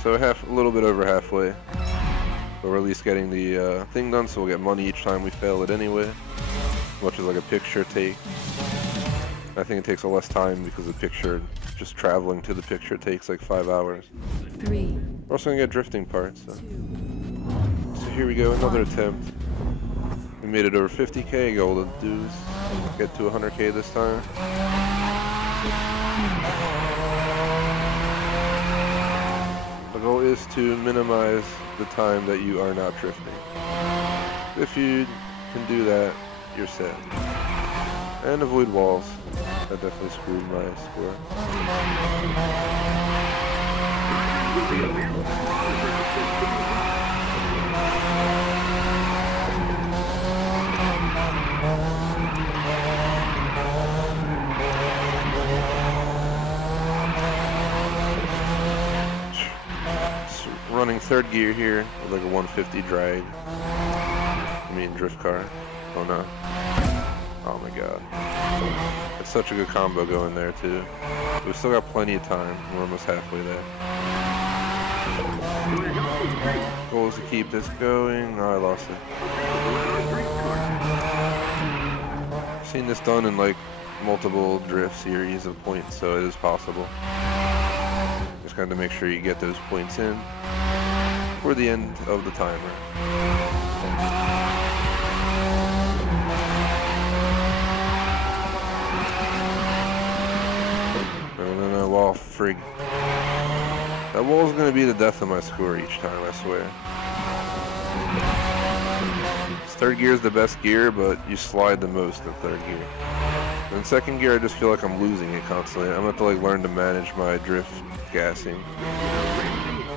So a little bit over halfway. But we're at least getting the thing done, so we'll get money each time we fail it anyway. As much as like a picture take. I think it takes a less time because the picture, just traveling to the picture takes like 5 hours. 3. We're also gonna get drifting parts. So here we go, another attempt. We made it over 50k, goal to do is get to 100k this time. The goal is to minimize the time that you are not drifting. If you can do that, you're set. And avoid walls. That definitely screwed my score. Running third gear here with like a 150 drag. I mean drift car. Oh no. Oh my god. It's such a good combo going there too. We've still got plenty of time. We're almost halfway there. Goal is to keep this going. Oh, I lost it. I've seen this done in like multiple drift series of points, so it is possible. Just kind of make sure you get those points in for the end of the timer. No, wall, frig. That wall's gonna be the death of my score each time, I swear. Third gear is the best gear, but you slide the most in third gear. In second gear, I just feel like I'm losing it constantly. I'm gonna have to like learn to manage my drift gassing.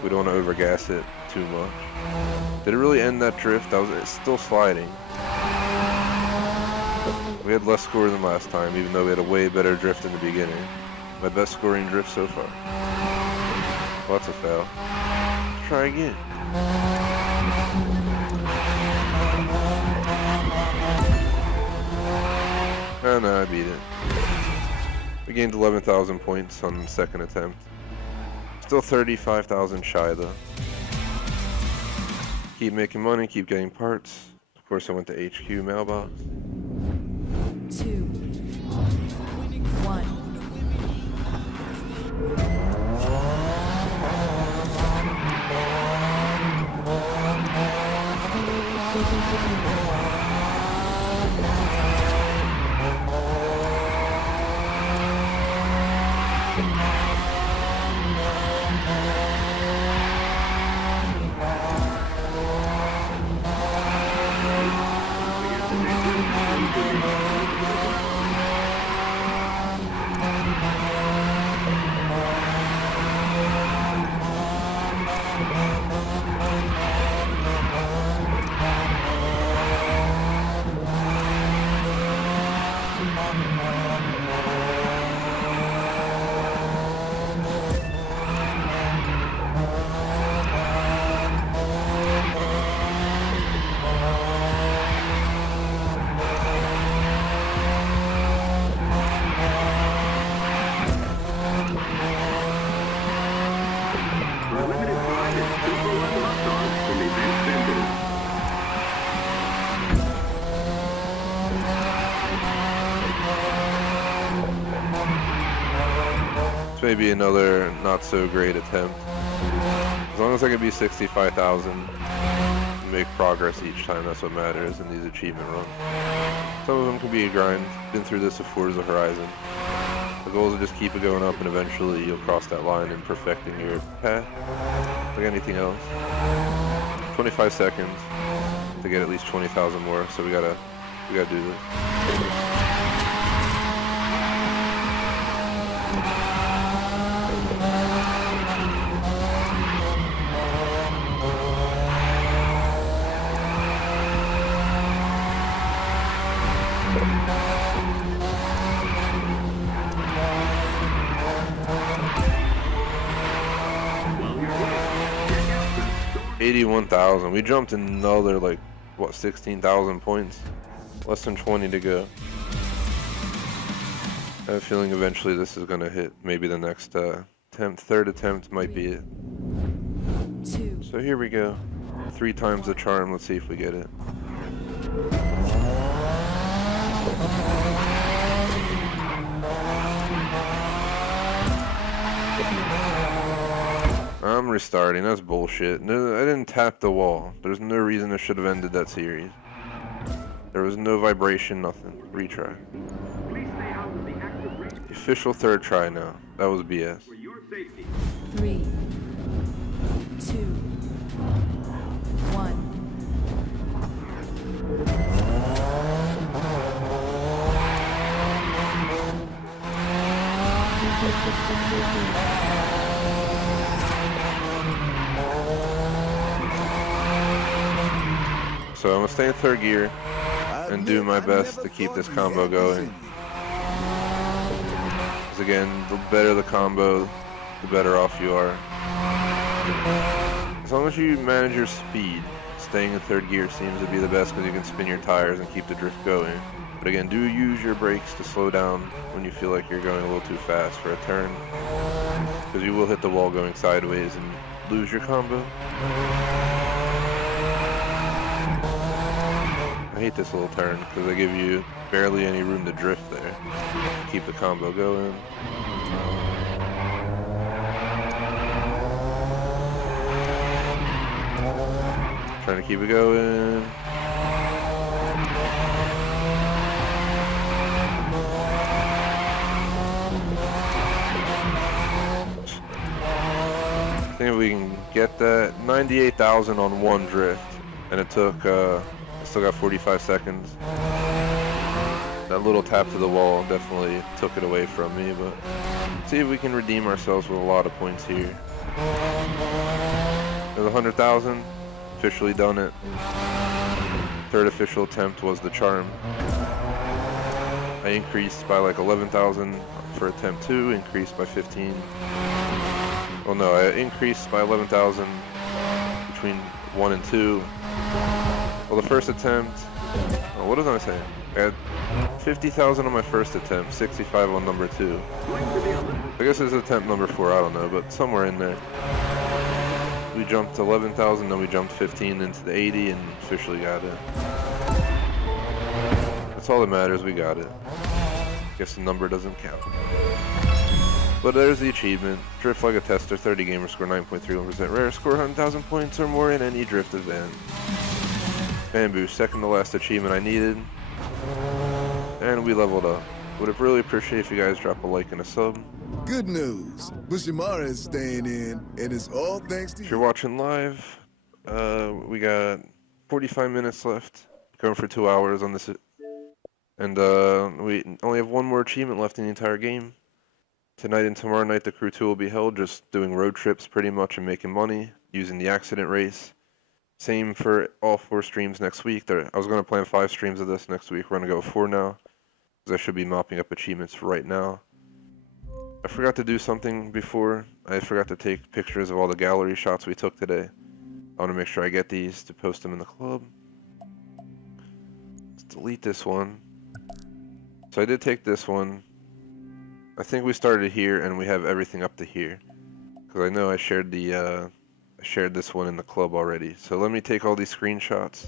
We don't want to overgas it too much. Did it really end that drift? It's still sliding. We had less score than last time, even though we had a way better drift in the beginning. My best scoring drift so far. Well, that's a fail. Let's try again. Oh no, I beat it. We gained 11,000 points on the second attempt. Still 35,000 shy though. Keep making money, keep getting parts. Of course I went to HQ mailbox. 2. 1. Maybe another not so great attempt. As long as I can be 65,000, make progress each time, that's what matters in these achievement runs. Some of them can be a grind. Been through this with Forza Horizon. The goal is to just keep it going up and eventually you'll cross that line in perfecting your path. Like anything else. 25 seconds to get at least 20,000 more, so we gotta do this. 81,000. We jumped another, like, what, 16,000 points? Less than 20 to go. I have a feeling eventually this is gonna hit. Maybe the next attempt, third attempt might be it. 2. So here we go. 3 times the charm. Let's see if we get it. I'm restarting. That's bullshit. No, I didn't tap the wall. There's no reason I should have ended that series. There was no vibration, nothing. Retry. Official third try now. That was BS. 3, 2, 1. So I'm gonna stay in third gear and do my best to keep this combo going. Because again, the better the combo, the better off you are. As long as you manage your speed, staying in third gear seems to be the best because you can spin your tires and keep the drift going. But again, do use your brakes to slow down when you feel like you're going a little too fast for a turn. Because you will hit the wall going sideways and lose your combo. I hate this little turn because they give you barely any room to drift there. Keep the combo going. Trying to keep it going. I think if we can get that 98,000 on one drift, and it took I still got 45 seconds. That little tap to the wall definitely took it away from me, but see if we can redeem ourselves with a lot of points here. There's 100,000, officially done it. Third official attempt was the charm. I increased by like 11,000 for attempt 2, increased by 15. Well, no, I increased by 11,000 between 1 and 2. Well, the first attempt, oh, what was I saying? I had 50,000 on my first attempt, 65 on number 2. I guess it's attempt number 4, I don't know, but somewhere in there. We jumped 11,000, then we jumped 15 into the 80 and officially got it. That's all that matters, we got it. Guess the number doesn't count. But there's the achievement. Drift like a tester, 30 gamer score, 9.31% rare, score 100,000 points or more in any drift event. Bamboo, second to last achievement I needed. And we leveled up. Would have really appreciate if you guys drop a like and a sub. Good news. Bushimara is staying in, and it's all thanks to If you. you're watching live, we got 45 minutes left. Going for 2 hours on this. And we only have one more achievement left in the entire game. Tonight and tomorrow night the crew 2 will be held, just doing road trips pretty much and making money, using the accident race. Same for all 4 streams next week. I was going to plan 5 streams of this next week. We're going to go with 4 now, because I should be mopping up achievements right now. I forgot to do something before. I forgot to take pictures of all the gallery shots we took today. I want to make sure I get these to post them in the club. Let's delete this one. So I did take this one. I think we started here and we have everything up to here. Because I know I shared this one in the club already. So let me take all these screenshots.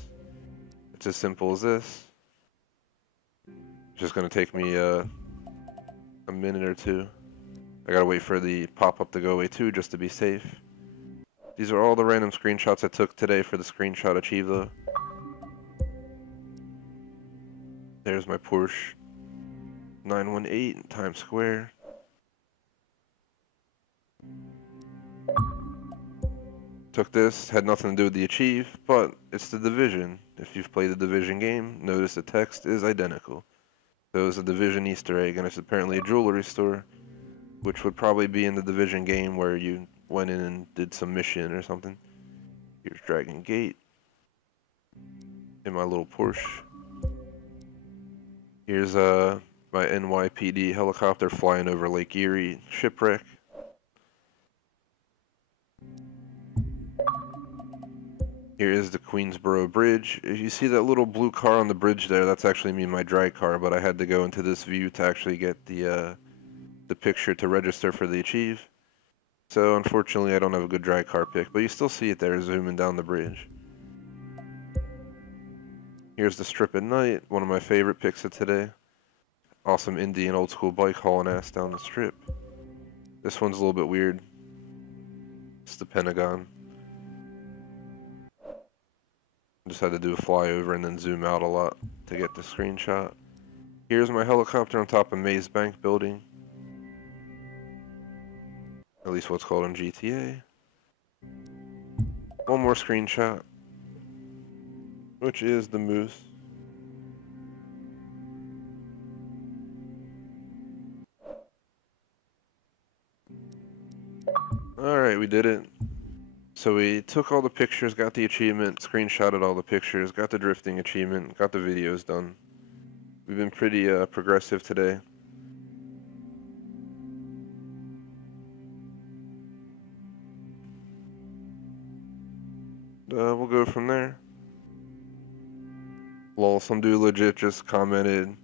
It's as simple as this. It's just going to take me a minute or 2. I gotta wait for the pop-up to go away too, just to be safe. These are all the random screenshots I took today for the screenshot achieve though. There's my Porsche 918 in Times Square. Took this, had nothing to do with the achieve, but it's the Division. If you've played the Division game, notice the text is identical. So it's a Division Easter egg, and it's apparently a jewelry store, which would probably be in the Division game where you went in and did some mission or something. Here's Dragon Gate. In my little Porsche. Here's my NYPD helicopter flying over Lake Erie shipwreck. Here is the Queensboro Bridge. If you see that little blue car on the bridge there, that's actually me, my drag car, but I had to go into this view to actually get the picture to register for the Achieve. So unfortunately I don't have a good drag car pick, but you still see it there zooming down the bridge. Here's the strip at night, one of my favorite picks of today. Awesome Indian old school bike hauling ass down the strip. This one's a little bit weird. It's the Pentagon. Just had to do a flyover and then zoom out a lot to get the screenshot. Here's my helicopter on top of Maze Bank building. At least what's called in GTA. One more screenshot, which is the moose. Alright, we did it. So we took all the pictures, got the achievement, screenshotted all the pictures, got the drifting achievement, got the videos done. We've been pretty progressive today. We'll go from there. Lol, some dude legit just commented,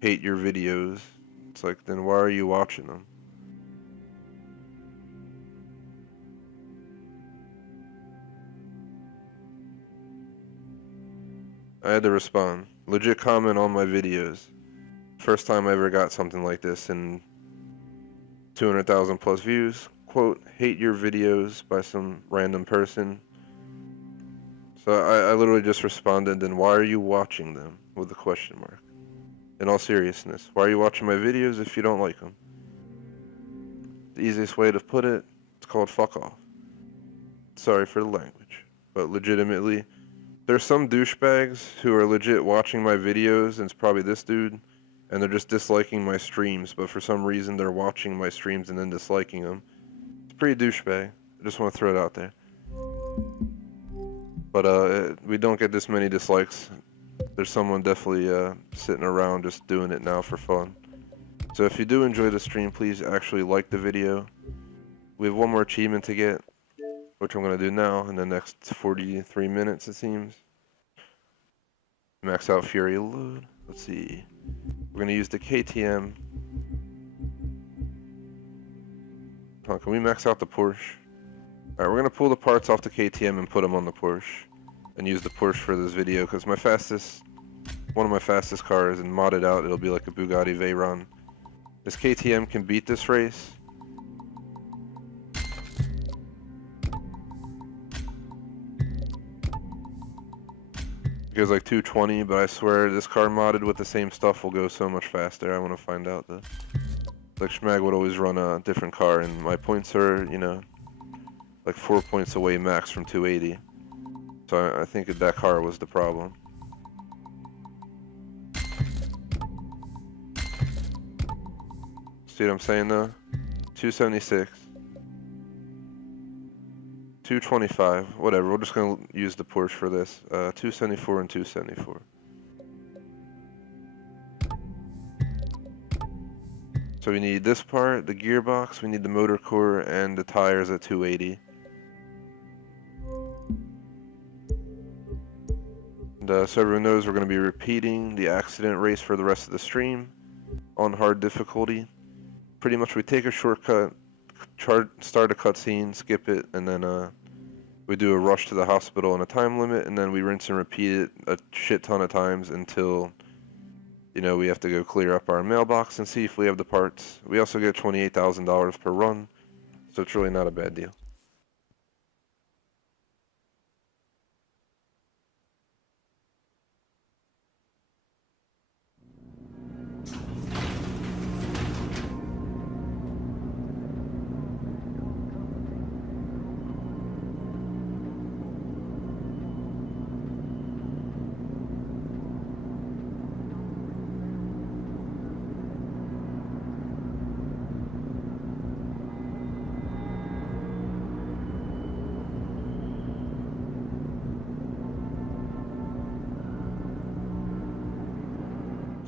hate your videos. It's like, then why are you watching them? I had to respond. Legit comment on my videos. First time I ever got something like this, and 200,000 plus views. Quote, hate your videos by some random person. So I literally just responded, then why are you watching them? With a question mark. In all seriousness, why are you watching my videos if you don't like them? The easiest way to put it, it's called fuck off. Sorry for the language, but legitimately, there's some douchebags who are legit watching my videos, and it's probably this dude, and they're just disliking my streams, but for some reason they're watching my streams and then disliking them. It's pretty douchebag. I just want to throw it out there. But we don't get this many dislikes. There's someone definitely sitting around just doing it now for fun. So if you do enjoy the stream, please actually like the video. We have one more achievement to get, which I'm going to do now in the next 43 minutes, it seems. Max out Fury load. Let's see. We're going to use the KTM. Can we max out the Porsche? Alright, we're going to pull the parts off the KTM and put them on the Porsche. And use the Porsche for this video, because one of my fastest cars, and modded out, it'll be like a Bugatti Veyron. This KTM can beat this race. It goes like 220, but I swear this car modded with the same stuff will go so much faster. I want to find out though. Like Schmag would always run a different car, and my points are, you know, like 4 points away max from 280. So I think that car was the problem. See what I'm saying though? 276. 225, whatever, we're just gonna use the Porsche for this. 274 and 274. So we need this part, the gearbox, we need the motor core, and the tires at 280. And so everyone knows we're going to be repeating the accident race for the rest of the stream on hard difficulty. Pretty much we take a shortcut, start a cutscene, skip it, and then we do a rush to the hospital on a time limit, and then we rinse and repeat it a shit ton of times until, you know, we have to go clear up our mailbox and see if we have the parts. We also get $28,000 per run, so it's really not a bad deal.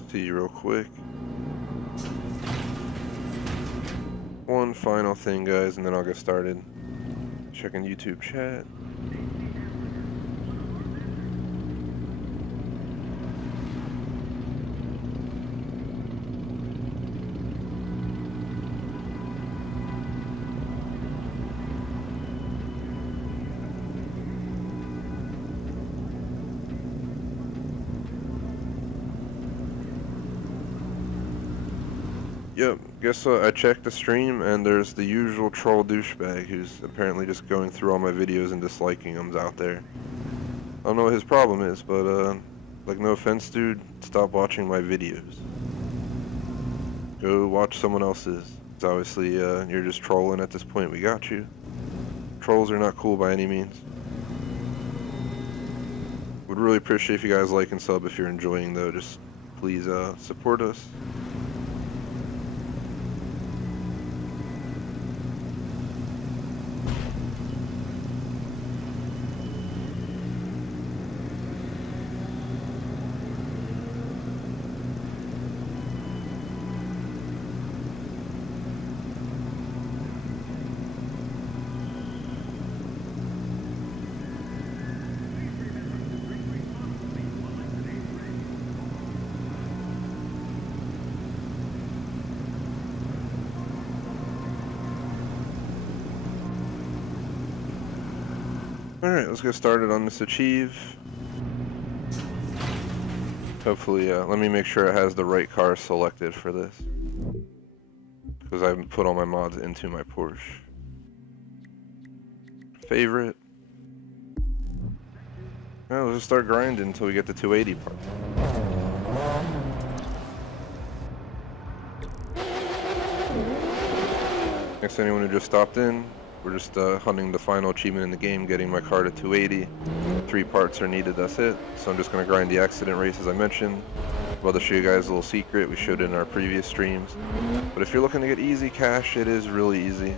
See you real quick. One final thing, guys, and then I'll get started. Checking YouTube chat. Yep, guess what? I checked the stream and there's the usual troll douchebag who's apparently just going through all my videos and disliking them out there. I don't know what his problem is, but like, no offense, dude, stop watching my videos. Go watch someone else's. It's obviously, you're just trolling at this point. We got you. Trolls are not cool by any means. Would really appreciate if you guys like and sub if you're enjoying, though. Just please support us. Alright, let's get started on this achieve. Hopefully, let me make sure it has the right car selected for this. Because I haven't put all my mods into my Porsche. Favorite. Well, let's just start grinding until we get the 280 part. Thanks to anyone who just stopped in. We're just hunting the final achievement in the game, getting my car to 280. 3 parts are needed, that's it. So I'm just going to grind the accident race as I mentioned. I'm about to show you guys a little secret we showed in our previous streams. But if you're looking to get easy cash, it is really easy.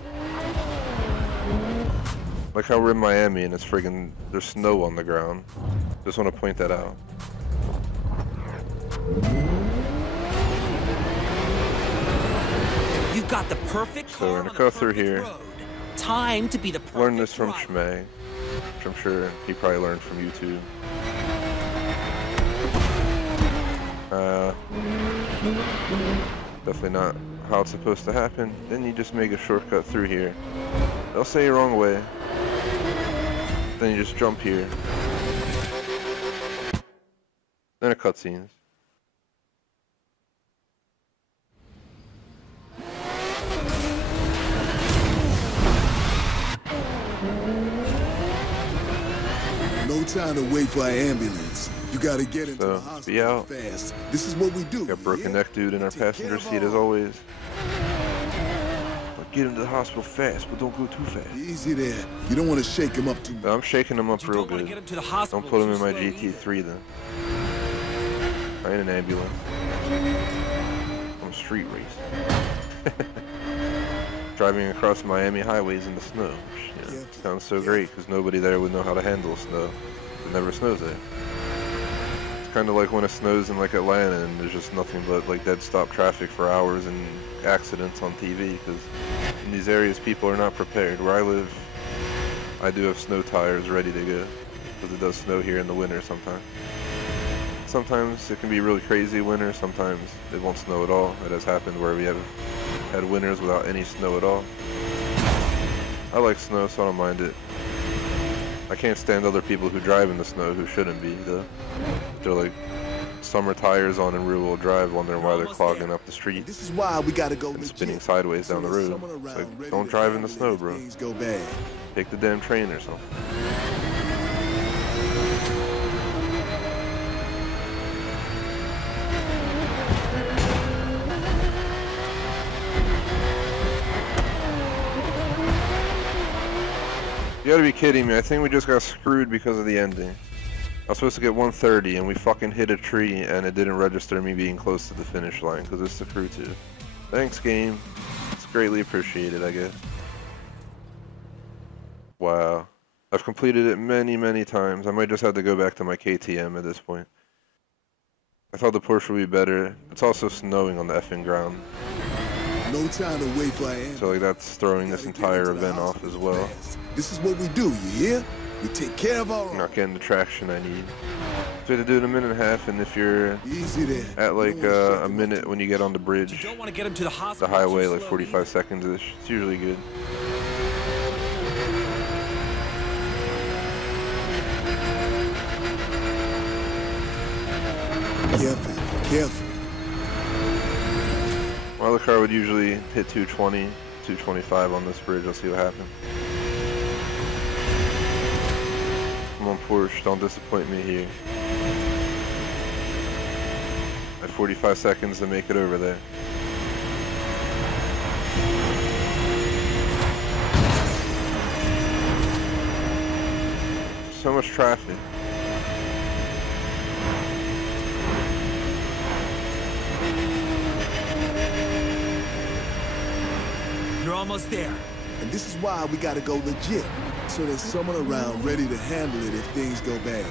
Like how we're in Miami and it's friggin', there's snow on the ground. Just want to point that out. You've got the perfect car. So we're gonna go through here. Time to be the perfect Learn this from driver. Schmag, which I'm sure he probably learned from YouTube. Definitely not how it's supposed to happen. Then you just make a shortcut through here. They'll say you're wrong way. Then you just jump here. Then a cutscenes. No time to wait for an ambulance. You gotta get into the hospital be out. fast. This is what we do. Got broken yeah? neck dude in our passenger seat as always. But get him to the hospital fast, but don't go too fast. Easy there. You don't want to shake him up too much. I'm shaking him up real good. Don't put him in my GT3 then. I ain't an ambulance. I'm street racing. Driving across Miami highways in the snow, which, you know, sounds so great because nobody there would know how to handle snow. It never snows there. It's kind of like when it snows in like Atlanta and there's just nothing but like dead stop traffic for hours and accidents on TV because in these areas people are not prepared. Where I live, I do have snow tires ready to go because it does snow here in the winter sometimes. Sometimes it can be really crazy winter, sometimes it won't snow at all. It has happened where we have had winters without any snow at all. I like snow, so I don't mind it. I can't stand other people who drive in the snow who shouldn't be, though. They're like summer tires on in rear-wheel drive, wondering why they're clogging up the street This is why we gotta go and legit. spinning sideways down the road. It's like, don't drive in the snow, bro. Things go bad. Take the damn train or something. You gotta be kidding me. I think we just got screwed because of the ending. I was supposed to get 130 and we fucking hit a tree and it didn't register me being close to the finish line because it's the crew 2. Thanks, game. It's greatly appreciated, I guess. Wow. I've completed it many, many times. I might just have to go back to my KTM at this point. I thought the Porsche would be better. It's also snowing on the effing ground. No time to wait for an ambulance. So like that's throwing this Gotta get entire into the event off as hospital well. fast. This is what we do, you hear? We take care of our I'm not getting the traction I need. So you have to do it in a minute and a half, and if you're Easy there. at like You don't wanna shake a him minute up too when you get on the You bridge, don't want to get him to the the hospital. highway, too like slowly. 45 seconds-ish. It's usually good. Careful, careful. Well, My other car would usually hit 220, 225 on this bridge. Let's see what happens. Come on, Porsche, don't disappoint me here. I have 45 seconds to make it over there. So much traffic. You're almost there. And this is why we gotta go legit, so there's someone around ready to handle it if things go bad.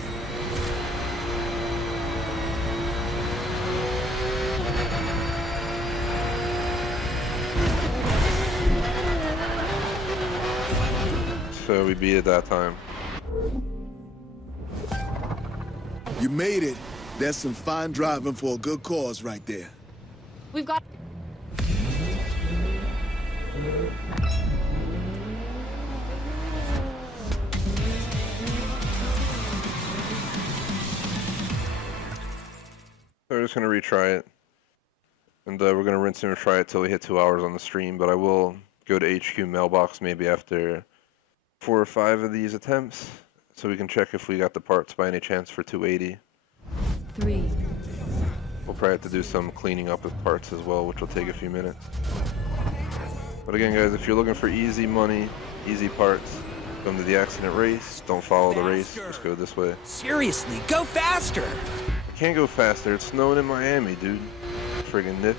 So we beat it that time. You made it. That's some fine driving for a good cause right there. We've got... So we're just gonna retry it. And we're gonna rinse and retry it till we hit 2 hours on the stream, but I will go to HQ mailbox maybe after 4 or 5 of these attempts, so we can check if we got the parts by any chance for 280. 3. We'll probably have to do some cleaning up of parts as well, which will take a few minutes. But again, guys, if you're looking for easy money, easy parts, come to the accident race. Don't follow the race, just go this way. Seriously, go faster. I can't go faster, it's snowing in Miami, dude. Friggin' nip.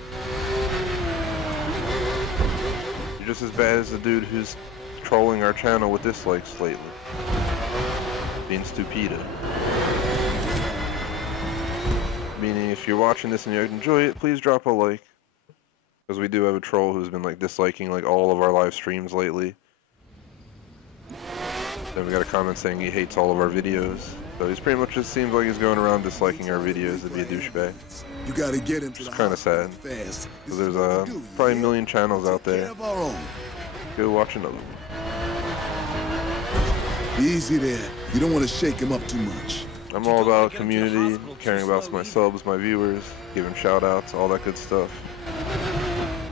You're just as bad as the dude who's trolling our channel with dislikes lately. Being stupido. Meaning, if you're watching this and you enjoy it, please drop a like. Because we do have a troll who's been like disliking like all of our live streams lately. Then we got a comment saying he hates all of our videos. So he's pretty much just seems like he's going around disliking our videos to be a douchebag. You gotta get into It's the kind of sad. fast. So there's probably a million channels out there. Go watch another one. Easy there. You don't want to shake him up too much. I'm all about community, caring about my subs, my viewers, giving shout outs, all that good stuff.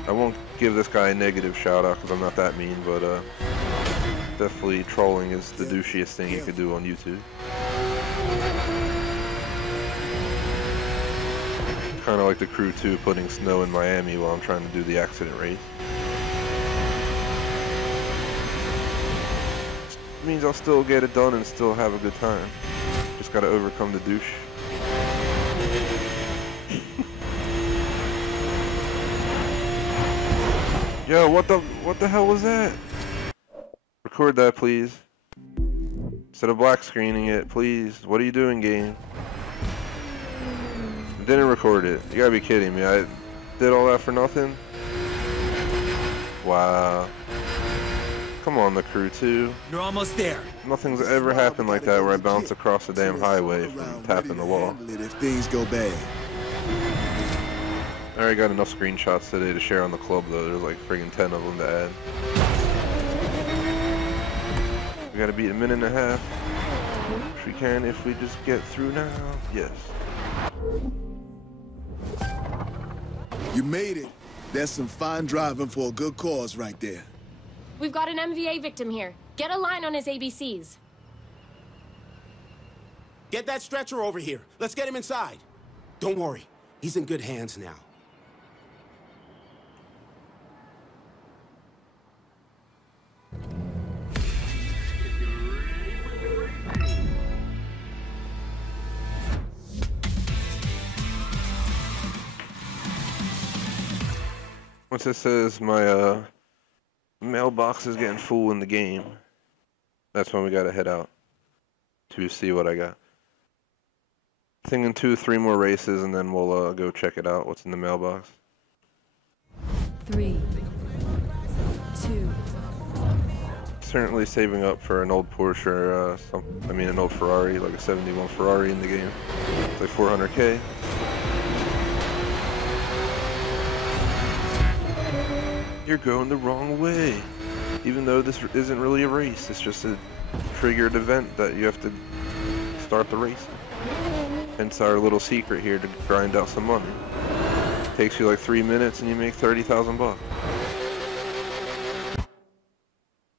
I won't give this guy a negative shout out because I'm not that mean, but definitely trolling is the douchiest thing you could do on YouTube. Kind of like the crew 2 putting snow in Miami while I'm trying to do the accident race. Means I'll still get it done and still have a good time. Just gotta overcome the douche. Yo, what the hell was that? Record that, please. Instead of black screening it, please. What are you doing, game? Didn't record it. You gotta be kidding me. I did all that for nothing? Wow. Come on, the crew 2. You're almost there. Nothing's ever happened like that where I bounce across the damn highway from tapping the wall. If things go bad. I already got enough screenshots today to share on the club though. There's like friggin' 10 of them to add. We gotta beat a minute and a half. Which we can if we just get through now. Yes. You made it. That's some fine driving for a good cause right there. We've got an MVA victim here. Get a line on his ABCs. Get that stretcher over here. Let's get him inside. Don't worry. He's in good hands now. Once it says my mailbox is getting full in the game, that's when we gotta head out to see what I got. Thinking 2-3 more races and then we'll go check it out, what's in the mailbox. 3, 2. Certainly saving up for an old Porsche or an old Ferrari, like a 71 Ferrari in the game. It's like 400K. You're going the wrong way. Even though this isn't really a race, it's just a triggered event that you have to start the race. Hence our little secret here to grind out some money. Takes you like 3 minutes and you make 30,000 bucks.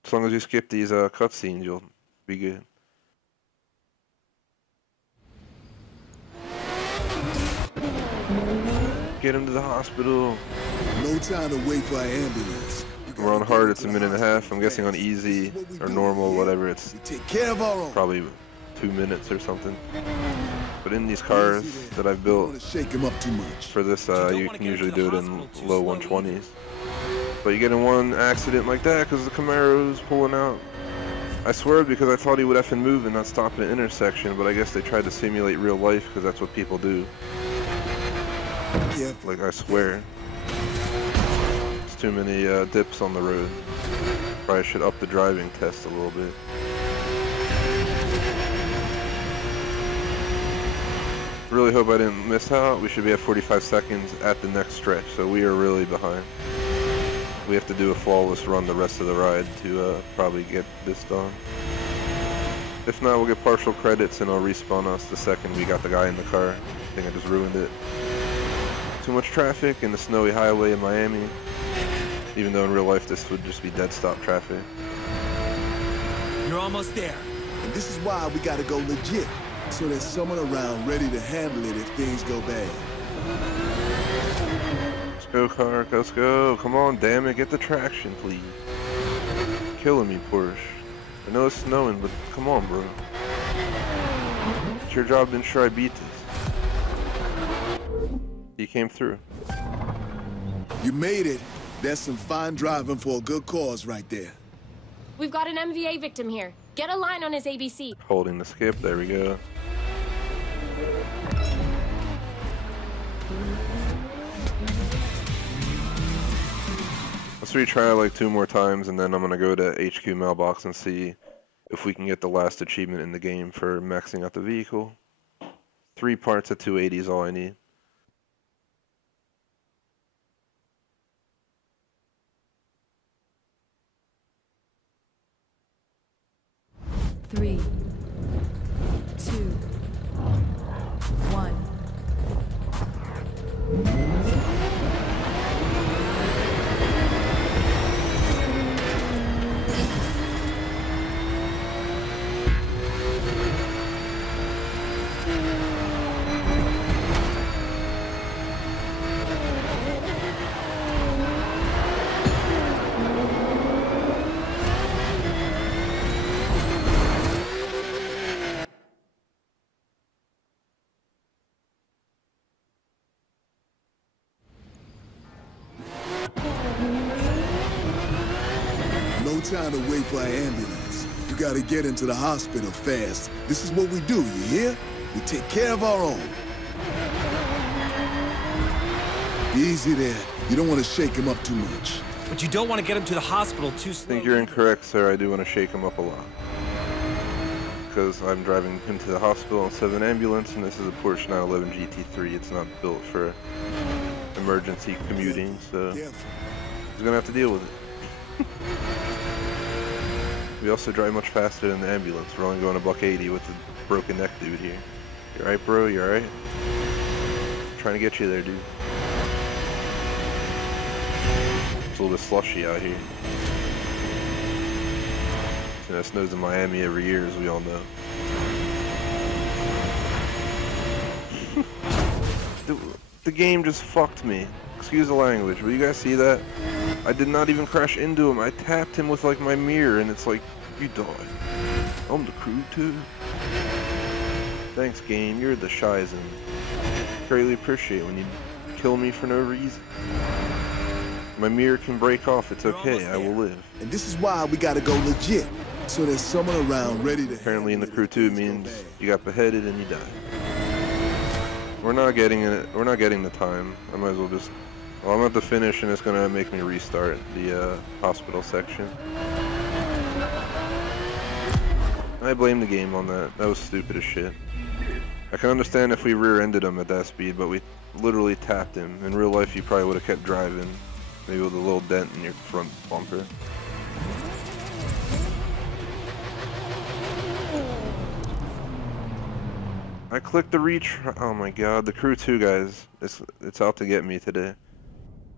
As long as you skip these cutscenes, you'll be good. Get him to the hospital. No time to wait for an ambulance. We're on hard, it's a minute and a half. I'm guessing on easy or normal, whatever, it's We take care of our own. probably 2 minutes or something. But in these cars that I've Don't built wanna shake him up too much. for this, you can usually do it in low 120s. But you get in one accident like that because the Camaro's pulling out. I swear because I thought he would effing move and not stop at an intersection, but I guess they tried to simulate real life because that's what people do. Careful. Like, I swear. There's too many dips on the road. Probably should up the driving test a little bit. Really hope I didn't miss out. We should be at 45 seconds at the next stretch, so we are really behind. We have to do a flawless run the rest of the ride to probably get this done. If not, we'll get partial credits and I'll respawn us the second we got the guy in the car. I think I just ruined it. Too much traffic in the snowy highway in Miami. Even though in real life this would just be dead stop traffic. You're almost there. And this is why we gotta go legit. So there's someone around ready to handle it if things go bad. Let's go, car. Let's go. Come on, damn it. Get the traction, please. Killing me, Porsche. I know it's snowing, but come on, bro. It's your job to ensure I beat this. He came through. You made it. That's some fine driving for a good cause right there. We've got an MVA victim here. Get a line on his ABC. Holding the skip. There we go. Let's retry it like 2 more times, and then I'm gonna go to HQ mailbox and see if we can get the last achievement in the game for maxing out the vehicle. 3 parts at 280 is all I need. Three, two, one. No time to wait for an ambulance. You gotta get into the hospital fast. This is what we do, you hear? We take care of our own. Easy there. You don't want to shake him up too much. But you don't want to get him to the hospital too I slowly. think you're incorrect, sir. I do want to shake him up a lot. Because I'm driving him to the hospital instead of an ambulance, and this is a Porsche 911 GT3. It's not built for emergency commuting, so Careful. he's gonna have to deal with it. We also drive much faster than the ambulance. We're only going a $180 with the broken neck dude here. You alright, bro? You alright? Trying to get you there, dude. It's a little bit slushy out here. You know, it snows in Miami every year, as we all know. The game just fucked me. Excuse the language, but you guys see that? I did not even crash into him. I tapped him with like my mirror, and it's like, you died. I'm the crew too. Thanks, game. You're the shizen. Greatly appreciate when you kill me for no reason. My mirror can break off. It's okay. I will live. And this is why we gotta go legit. So there's someone around ready to Apparently in the handle crew it if 2 things go means bad. you got beheaded and you died. We're not getting it. We're not getting the time. I might as well just. Well, I'm at the finish and it's gonna make me restart the hospital section. I blame the game on that. That was stupid as shit. I can understand if we rear-ended him at that speed, but we literally tapped him. In real life, you probably would have kept driving, maybe with a little dent in your front bumper. I clicked the reach. Oh my god, the crew 2 guys. It's out to get me today.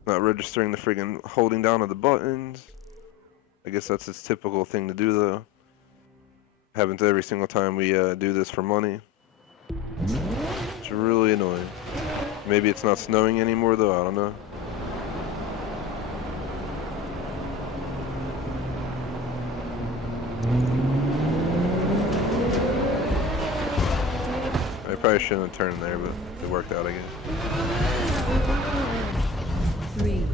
Not registering the friggin' holding down of the buttons. I guess that's its typical thing to do though. Happens every single time we do this for money. It's really annoying. Maybe it's not snowing anymore though, I don't know. I probably shouldn't have turned there, but it worked out, I guess. 3,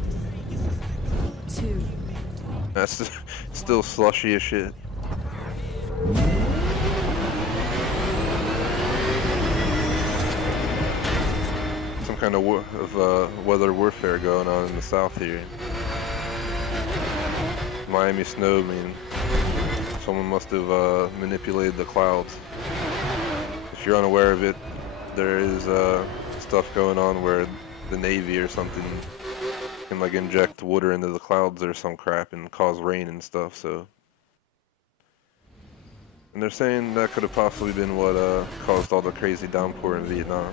2. That's still slushy as shit. Some kind of weather warfare going on in the south here. Miami snow, I mean, someone must have manipulated the clouds. If you're unaware of it, there is stuff going on where the Navy or something can like inject water into the clouds or some crap and cause rain and stuff, so. And they're saying that could have possibly been what caused all the crazy downpour in Vietnam.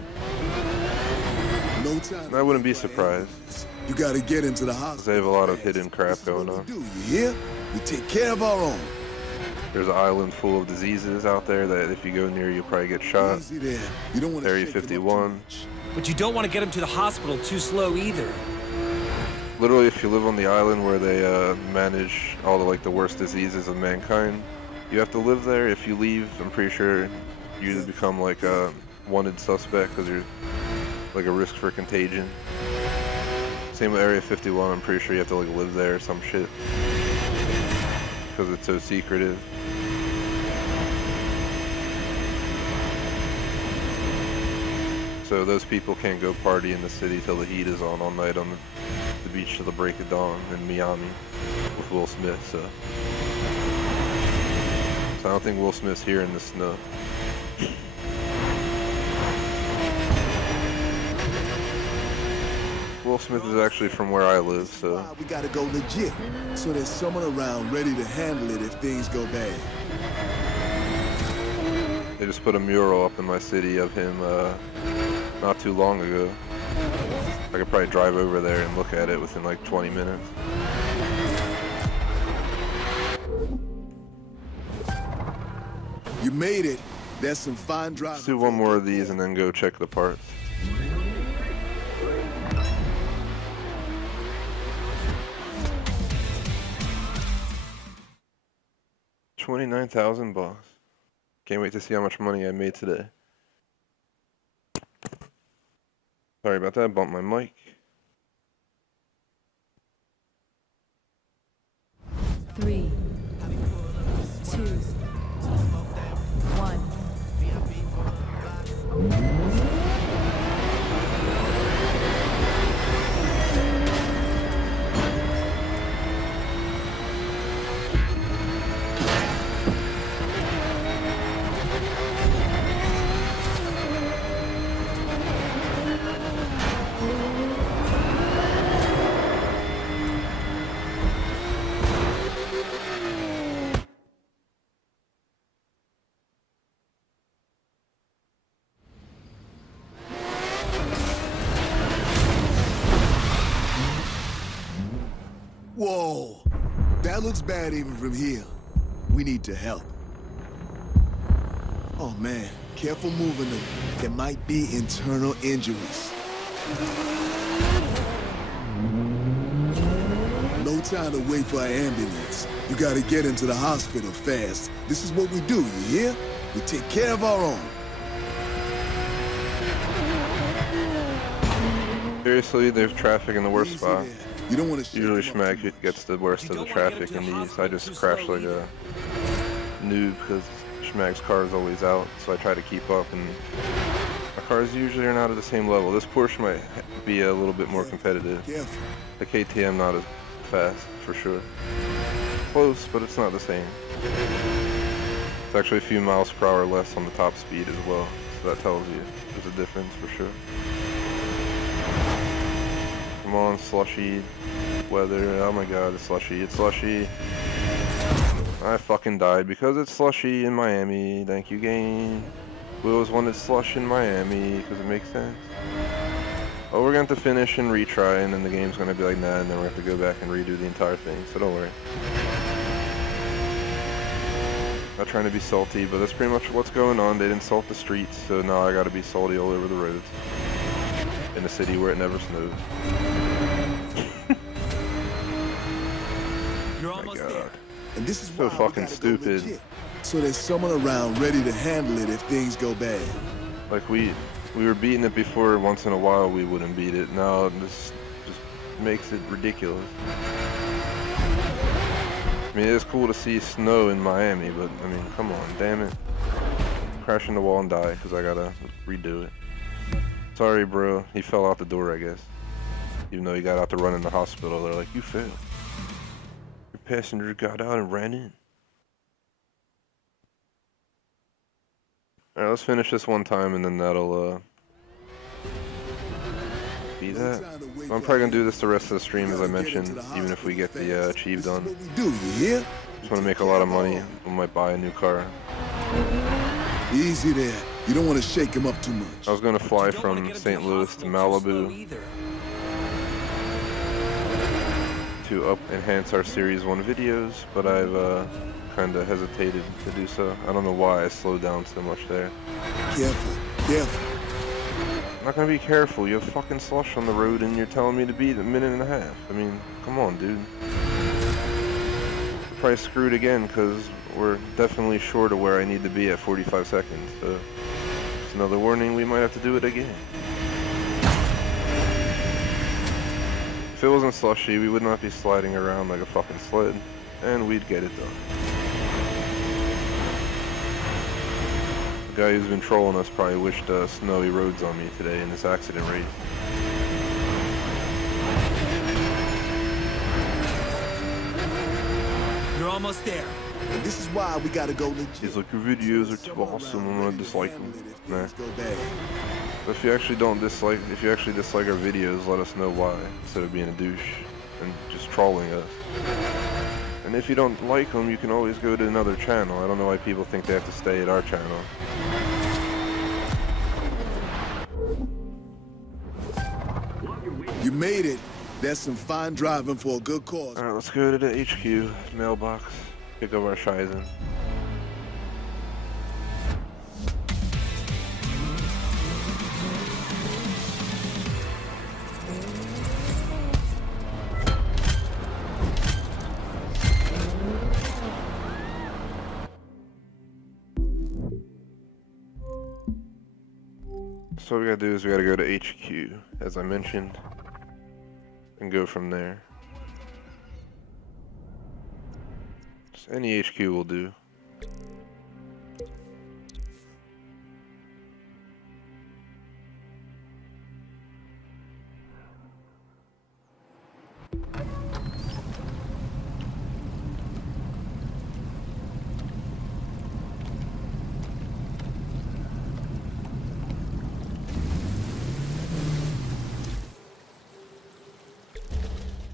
No time. And I wouldn't be surprised. You gotta get into the hospital. They have a lot of fast. hidden crap This is going what on. we do, you hear? We take care of our own. There's an island full of diseases out there that if you go near, you'll probably get shot. Easy there. You don't want to Area shake them up too 51. much. But you don't want to get him to the hospital too slow either. Literally, if you live on the island where they manage all the worst diseases of mankind, you have to live there. If you leave, I'm pretty sure you become like a wanted suspect because you're like a risk for contagion. Same with Area 51. I'm pretty sure you have to like live there or some shit because it's so secretive. So those people can't go party in the city till the heat is on all night on the beach till the break of dawn in Miami with Will Smith. So I don't think Will Smith's here in the snow. Will Smith is actually from where I live, so. Why we gotta go legit, so there's someone around ready to handle it if things go bad. They just put a mural up in my city of him not too long ago. I could probably drive over there and look at it within like 20 minutes. You made it. That's some fine driving. Let's do one more of these and then go check the parts. $29,000. Can't wait to see how much money I made today. Sorry about that, bumped my mic. 3, 2, 1. Whoa, that looks bad even from here. We need to help. Oh man, careful moving them. There might be internal injuries. No time to wait for an ambulance. You gotta get into the hospital fast. This is what we do, you hear? We take care of our own. Seriously, there's traffic in the worst Easy spot. there. You don't want to Usually Schmag gets the worst of the traffic in these. I just crash like a noob because Schmag's car is always out, so I try to keep up, and my cars usually are not at the same level. This Porsche might be a little bit more competitive. Careful. The KTM not as fast, for sure. Close, but it's not the same. It's actually a few miles per hour less on the top speed as well, so that tells you there's a difference for sure. Come on, slushy weather. Oh my god, it's slushy. It's slushy. I fucking died because it's slushy in Miami. Thank you, game. We always wanted slush in Miami because it makes sense. Oh, we're going to have to finish and retry, and then the game's going to be like, nah, and then we're going to have to go back and redo the entire thing, so don't worry. Not trying to be salty, but that's pretty much what's going on. They didn't salt the streets, so now I got to be salty all over the roads. In a city where it never snows. You're almost there. And this is So why we fucking gotta go stupid. legit. So there's someone around ready to handle it if things go bad. Like we were beating it before. Once in a while we wouldn't beat it. Now this just makes it ridiculous. I mean, it's cool to see snow in Miami, but I mean, come on, damn it. Crash in the wall and die because I gotta redo it. Sorry, bro. He fell out the door, I guess. Even though he got out to run in the hospital, they're like, you failed. Your passenger got out and ran in. Alright, let's finish this one time and then that'll be that. So I'm probably gonna do this the rest of the stream, as I mentioned, even if we get the achieve done. What we do, you hear? Just wanna make a lot of money. We might buy a new car. Easy there. You don't want to shake him up too much. I was gonna fly You don't wanna from get him St. the Louis to hospital too slow Malibu either. to enhance our Series 1 videos, but I've kinda hesitated to do so. I don't know why I slowed down so much there. Careful, careful. I'm not gonna be careful. You have fucking slush on the road and you're telling me to beat a minute and a half. I mean, come on, dude. We're probably screwed again because we're definitely short of where I need to be at 45 seconds. So it's another warning, we might have to do it again. If it wasn't slushy, we would not be sliding around like a fucking sled, and we'd get it done. The guy who's been trolling us probably wished snowy roads on me today in this accident race. You're almost there. And this is why we gotta go legit. He's like, your videos are too awesome, I'm gonna dislike them. Nah. Go bad. But if you actually dislike our videos, let us know why, instead of being a douche and just trolling us. And if you don't like them, you can always go to another channel. I don't know why people think they have to stay at our channel. You made it. That's some fine driving for a good cause. Alright, let's go to the HQ mailbox, pick up our Shizen. So what we gotta do is we gotta go to HQ, as I mentioned, and go from there. Just any HQ will do.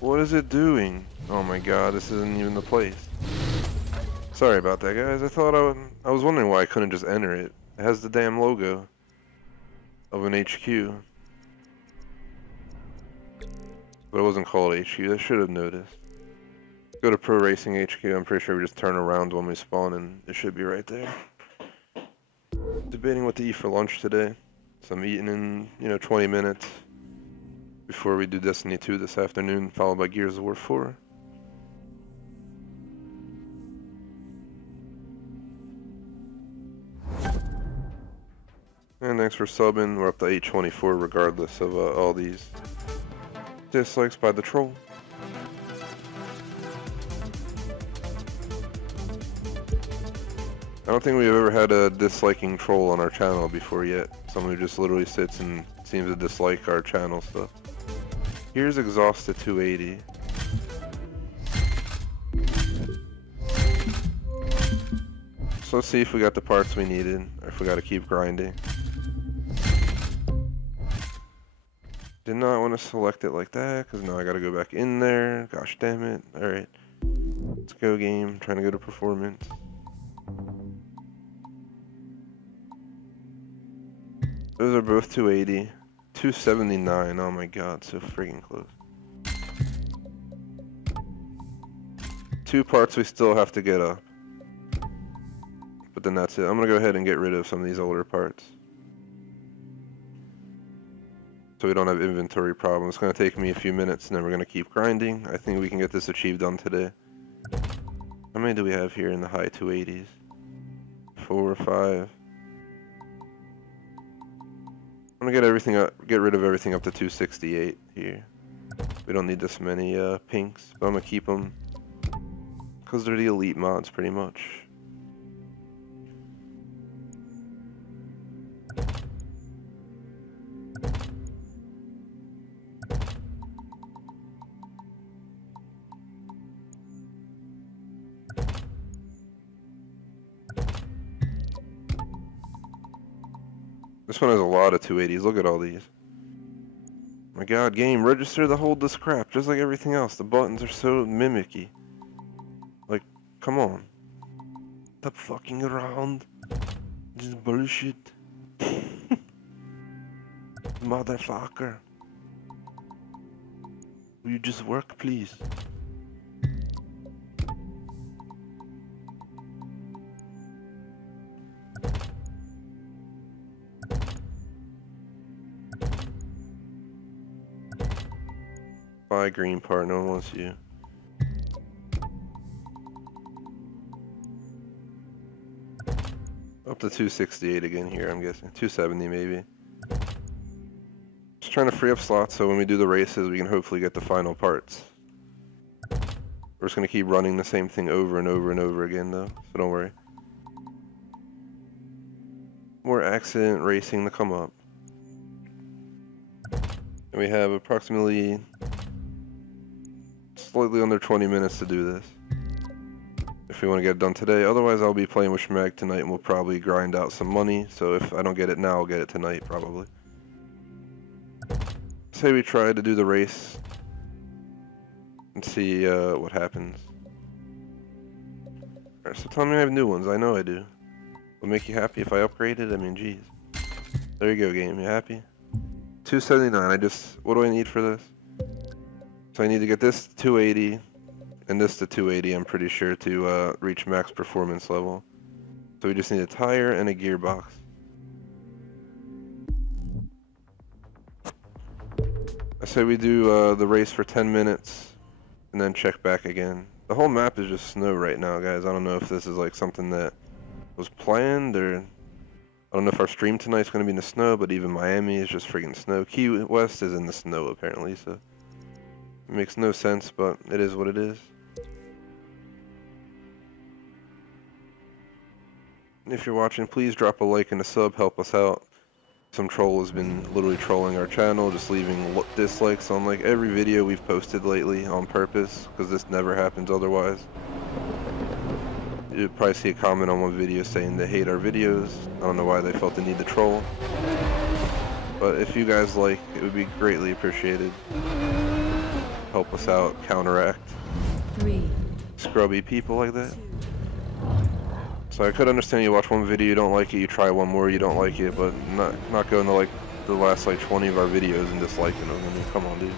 What is it doing? Oh my god, this isn't even the place. Sorry about that, guys. I was wondering why I couldn't just enter it. It has the damn logo of an HQ. But it wasn't called HQ. I should have noticed. Go to Pro Racing HQ. I'm pretty sure we just turn around when we spawn and it should be right there. Debating what to eat for lunch today. So I'm eating in, 20 minutes. Before we do Destiny 2 this afternoon, followed by Gears of War 4. And thanks for subbing. We're up to 824 regardless of all these dislikes by the troll. I don't think we've ever had a disliking troll on our channel before yet. Someone who just literally sits and seems to dislike our channel stuff. Here's exhausted 280. So let's see if we got the parts we needed, or if we gotta keep grinding. Did not want to select it like that, because now I gotta go back in there. Gosh damn it. Alright. Let's go game. Trying to go to performance. Those are both 280. 279. Oh my god, so freaking close. 2 parts we still have to get up. But then that's it. I'm gonna go ahead and get rid of some of these older parts, so we don't have inventory problems. It's gonna take me a few minutes and then we're gonna keep grinding. I think we can get this achieved done today. How many do we have here in the high 280s? 4 or 5. I'm gonna get everything up, get rid of everything up to 268 here. We don't need this many pinks, but I'm gonna keep them because they're the elite mods pretty much. This one has a lot of 280s. Look at all these. My god, game, register to hold this crap, just like everything else. The buttons are so mimicky. Like, come on. Stop fucking around. This is bullshit. Motherfucker. Will you just work, please? Buy green part, no one wants you. Up to 268 again here, I'm guessing. 270 maybe. Just trying to free up slots so when we do the races we can hopefully get the final parts. We're just going to keep running the same thing over and over and over again though, so don't worry. More accident racing to come up. And we have approximately slightly under 20 minutes to do this, if we want to get it done today. Otherwise I'll be playing with Schmag tonight and we'll probably grind out some money, so if I don't get it now I'll get it tonight probably. Say we try to do the race and see what happens. Alright, so tell me I have new ones. I know I do. Will make you happy if I upgrade it? I mean, geez. There you go, game. You happy? 279. What do I need for this? So I need to get this to 280 and this to 280, I'm pretty sure, to reach max performance level. So we just need a tire and a gearbox. I say we do the race for 10 minutes and then check back again. The whole map is just snow right now, guys. I don't know if this is like something that was planned, or I don't know if our stream tonight's going to be in the snow, but even Miami is just freaking snow. Key West is in the snow apparently, so it makes no sense, but it is what it is. And if you're watching, please drop a like and a sub, help us out. Some troll has been literally trolling our channel, just leaving dislikes on like every video we've posted lately on purpose, because this never happens otherwise. You'd probably see a comment on one video saying they hate our videos. I don't know why they felt the need to troll. But if you guys like, it would be greatly appreciated. Help us out, counteract 3, scrubby people like that. So I could understand you watch one video, you don't like it, you try one more, you don't like it, but not going to like the last like 20 of our videos and disliking them. I mean, come on, dude.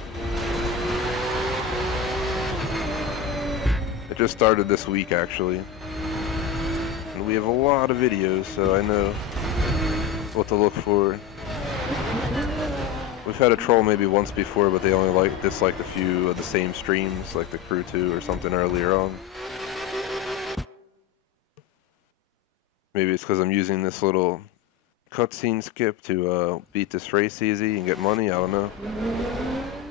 It just started this week actually. And we have a lot of videos, so I know what to look for. We've had a troll maybe once before, but they only disliked a few of the same streams, like the Crew 2 or something earlier on. Maybe it's because I'm using this little cutscene skip to beat this race easy and get money, I don't know.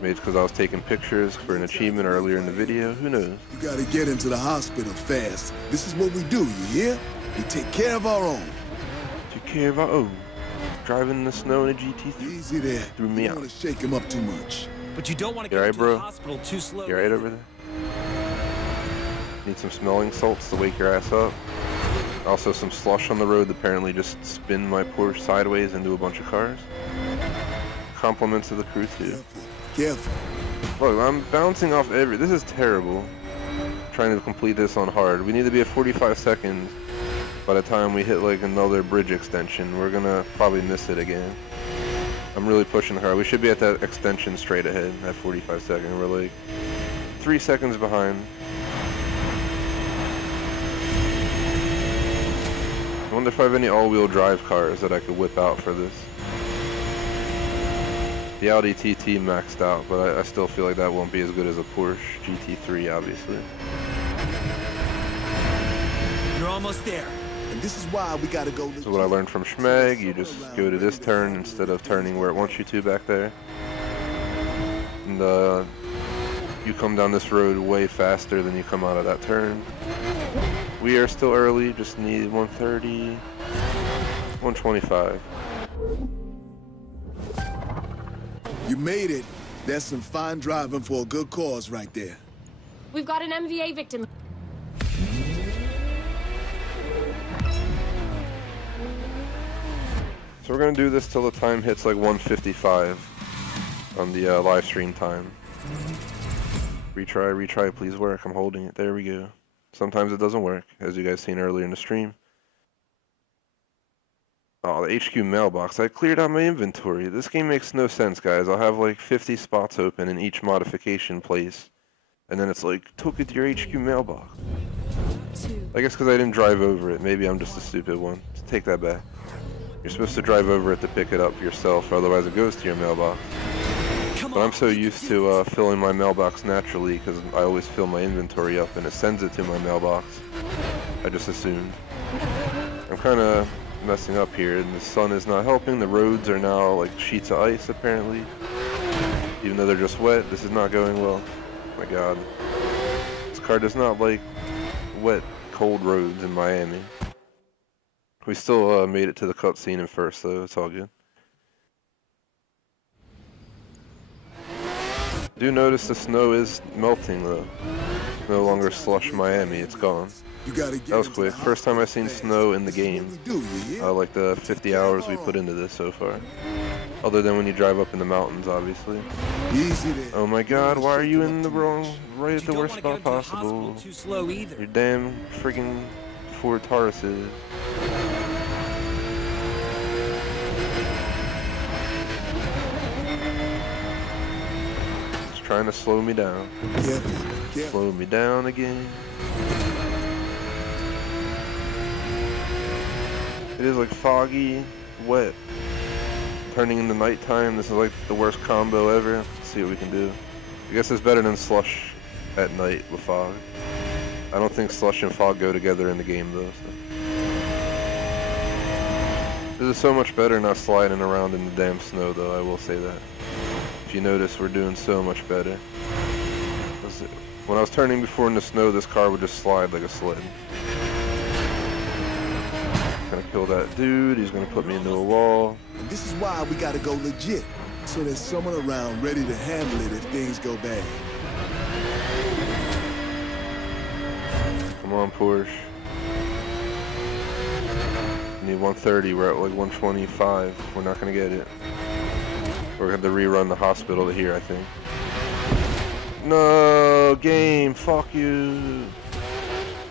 Maybe it's because I was taking pictures for an achievement earlier in the video, who knows. You gotta get into the hospital fast. This is what we do, you hear? We take care of our own. Take care of our own. Driving in the snow in a GT3. Easy there. Threw me You out. don't want to shake him up too much. But you don't want to You get alright, to bro? the hospital too slow. You alright over there? Need some smelling salts to wake your ass up. Also some slush on the road that apparently just spin my Porsche sideways into a bunch of cars. Compliments to the Crew 2. Careful. Look, I'm bouncing off this is terrible. Trying to complete this on hard. We need to be at 45 seconds by the time we hit like another bridge extension, we're gonna probably miss it again. I'm really pushing hard. We should be at that extension straight ahead at 45 seconds. We're like 3 seconds behind. I wonder if I have any all-wheel drive cars that I could whip out for this. The Audi TT maxed out, but I still feel like that won't be as good as a Porsche GT3, obviously. You're almost there. And this is why we gotta go. So what I learned from Schmeg, you just go to this turn instead of turning where it wants you to back there. And you come down this road way faster than you come out of that turn. We are still early, just need 130, 125. You made it. That's some fine driving for a good cause right there. We've got an MVA victim. So we're gonna do this till the time hits like 155 on the live stream time. Retry, please work. I'm holding it. There we go. Sometimes it doesn't work, as you guys seen earlier in the stream. Oh, the HQ mailbox. I cleared out my inventory. This game makes no sense, guys. I'll have like 50 spots open in each modification place. And then it's like, took it to your HQ mailbox. I guess because I didn't drive over it. Maybe I'm just a stupid one. Just take that back. You're supposed to drive over it to pick it up yourself, otherwise it goes to your mailbox. But I'm so used to filling my mailbox naturally because I always fill my inventory up and it sends it to my mailbox. I just assumed. I'm kind of messing up here and the sun is not helping. The roads are now like sheets of ice apparently. Even though they're just wet, this is not going well. Oh my god. This car does not like wet, cold roads in Miami. We still made it to the cutscene in first though, it's all good. Do notice the snow is melting though. It's no longer slush Miami, it's gone. That was quick. First time I've seen snow in the game. Like the 50 hours we put into this so far. Other than when you drive up in the mountains, obviously. Oh my god, why are you in the right at the worst spot possible? Too slow either. Your damn freaking Ford Tauruses. Trying to slow me down. Slow me down again. It is like foggy, wet, turning into nighttime. This is like the worst combo ever. Let's see what we can do. I guess it's better than slush at night with fog. I don't think slush and fog go together in the game though. So. This is so much better not sliding around in the damn snow though, I will say that. If you notice, we're doing so much better. When I was turning before in the snow, this car would just slide like a sled. Gonna kill that dude, he's gonna put me into a wall. And this is why we gotta go legit, so there's someone around ready to handle it if things go bad. Come on, Porsche. We need 130, we're at like 125. We're not gonna get it. We're gonna have to rerun the hospital to here, I think. No, game, fuck you.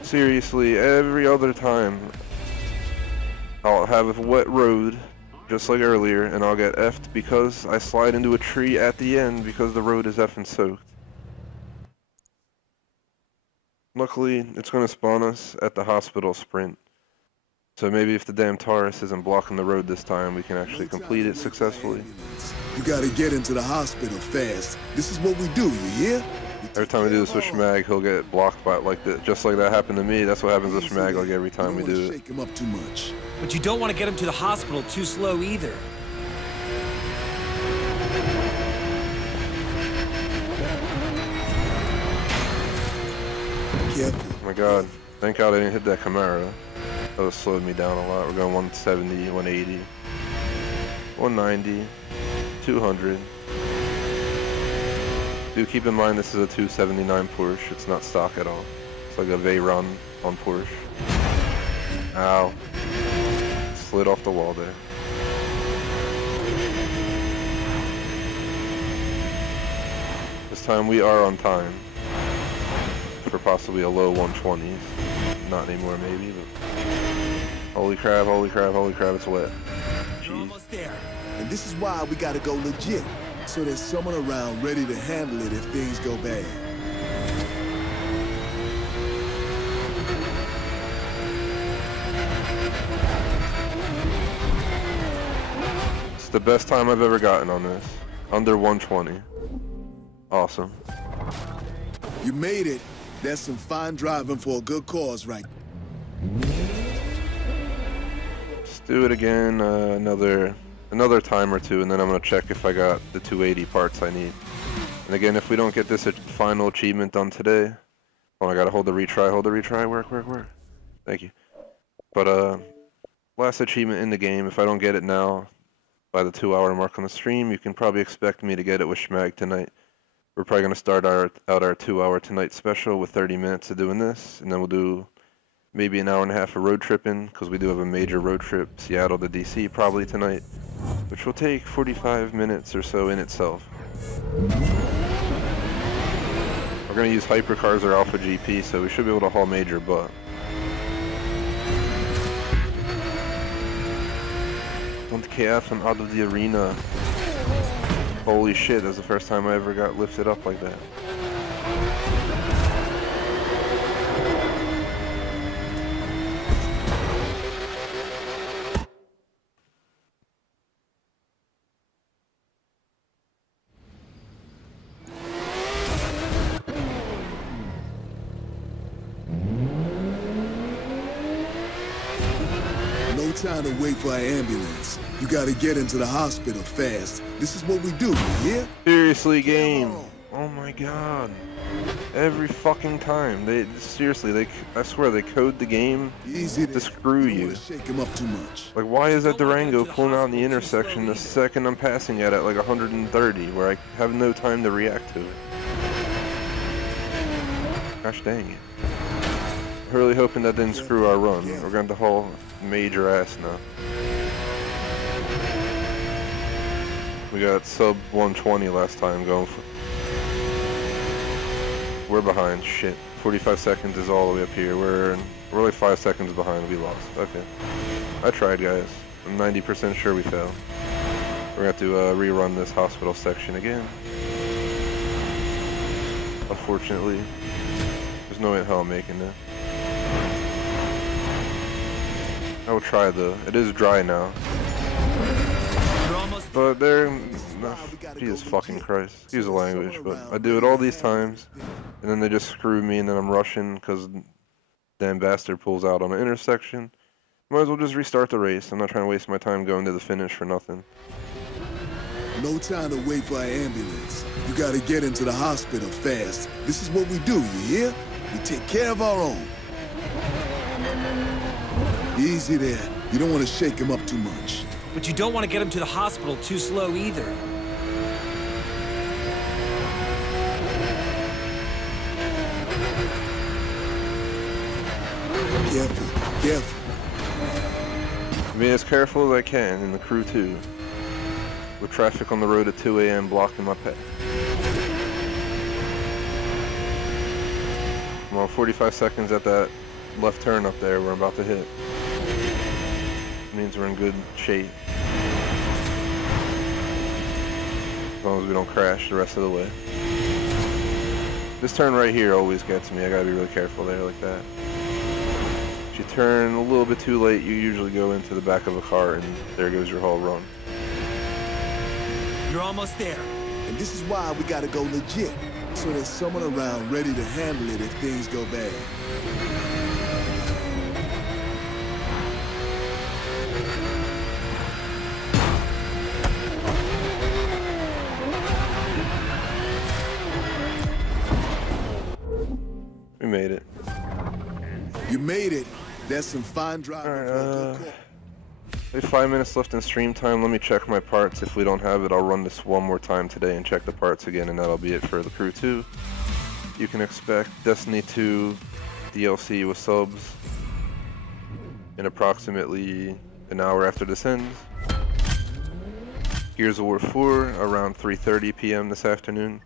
Seriously, every other time I'll have a wet road, just like earlier, and I'll get effed because I slide into a tree at the end because the road is effing soaked. Luckily, it's gonna spawn us at the hospital sprint. So maybe if the damn Taurus isn't blocking the road this time, we can actually complete it successfully. You gotta get into the hospital fast. This is what we do, you hear? Every time we do this with Schmag, he'll get blocked by like that. Just like that happened to me. That's what happens with Schmag like every time we do it. Shake him up too much. But you don't want to get him to the hospital too slow either. Careful. Oh my god. Thank god I didn't hit that Camaro. That would have slowed me down a lot. We're going 170, 180, 190, 200. Do keep in mind this is a 279 Porsche. It's not stock at all. It's like a Veyron on Porsche. Ow. Slid off the wall there. This time we are on time. For possibly a low 120s. Not anymore maybe, but Holy crap, holy crap, holy crap, it's wet. You're Jeez. almost there. And this is why we gotta go legit. So there's someone around ready to handle it if things go bad. It's the best time I've ever gotten on this. Under 120. Awesome. You made it. That's some fine driving for a good cause, right? Let's do it again, another time or two, and then I'm gonna check if I got the 280 parts I need. And again, if we don't get this final achievement done today, oh, I gotta hold the retry, work. Thank you. But last achievement in the game, if I don't get it now, by the 2-hour mark on the stream, you can probably expect me to get it with Schmag tonight. We're probably gonna start out our 2-hour tonight special with 30 minutes of doing this, and then we'll do maybe an hour and a half of road tripping, because we do have a major road trip, Seattle to DC probably tonight, which will take 45 minutes or so in itself. We're gonna use hypercars or Alpha GP, so we should be able to haul major butt. And KF and out of the arena. Holy shit, that's the first time I ever got lifted up like that. No time to wait for an ambulance. You gotta get into the hospital fast. This is what we do, you hear? Seriously, game. Oh my god. Every fucking time. I swear, they code the game Easy to there. screw You don't you. wanna shake him up too much. Like, why is that Durango pulling out in the intersection the second I'm passing at like 130, where I have no time to react to it? Gosh dang it. I'm really hoping that didn't screw our run. We're going to haul major ass now. We got sub 120 last time going for... We're behind, shit. 45 seconds is all the way up here. We're like 5 seconds behind, we lost. Okay. I tried, guys. I'm 90% sure we failed. We're gonna have to rerun this hospital section again. Unfortunately, there's no way in hell I'm making it. I will try though. It is dry now. But they're... Jesus fucking Christ. Excuse the language, but I do it all these times, and then they just screw me, and then I'm rushing because damn bastard pulls out on an intersection. Might as well just restart the race. I'm not trying to waste my time going to the finish for nothing. No time to wait for an ambulance. You gotta get into the hospital fast. This is what we do, you hear? We take care of our own. Easy there. You don't want to shake him up too much. But you don't want to get him to the hospital too slow either. Careful. Be as careful as I can, and the crew too. With traffic on the road at 2 a.m. blocking my path. I'm on 45 seconds at that left turn up there we're about to hit. Means we're in good shape. As long as we don't crash the rest of the way. This turn right here always gets me. I gotta be really careful there like that. If you turn a little bit too late, you usually go into the back of a car and there goes your whole run. You're almost there. And this is why we gotta go legit. So there's someone around ready to handle it if things go bad. We made it. You made it. That's some fine driving for a good cause. We have 5 minutes left in stream time. Let me check my parts. If we don't have it, I'll run this one more time today and check the parts again, and that'll be it for the crew 2. You can expect Destiny 2 DLC with subs in approximately an hour after this ends. Gears of War 4 around 3:30 p.m. this afternoon.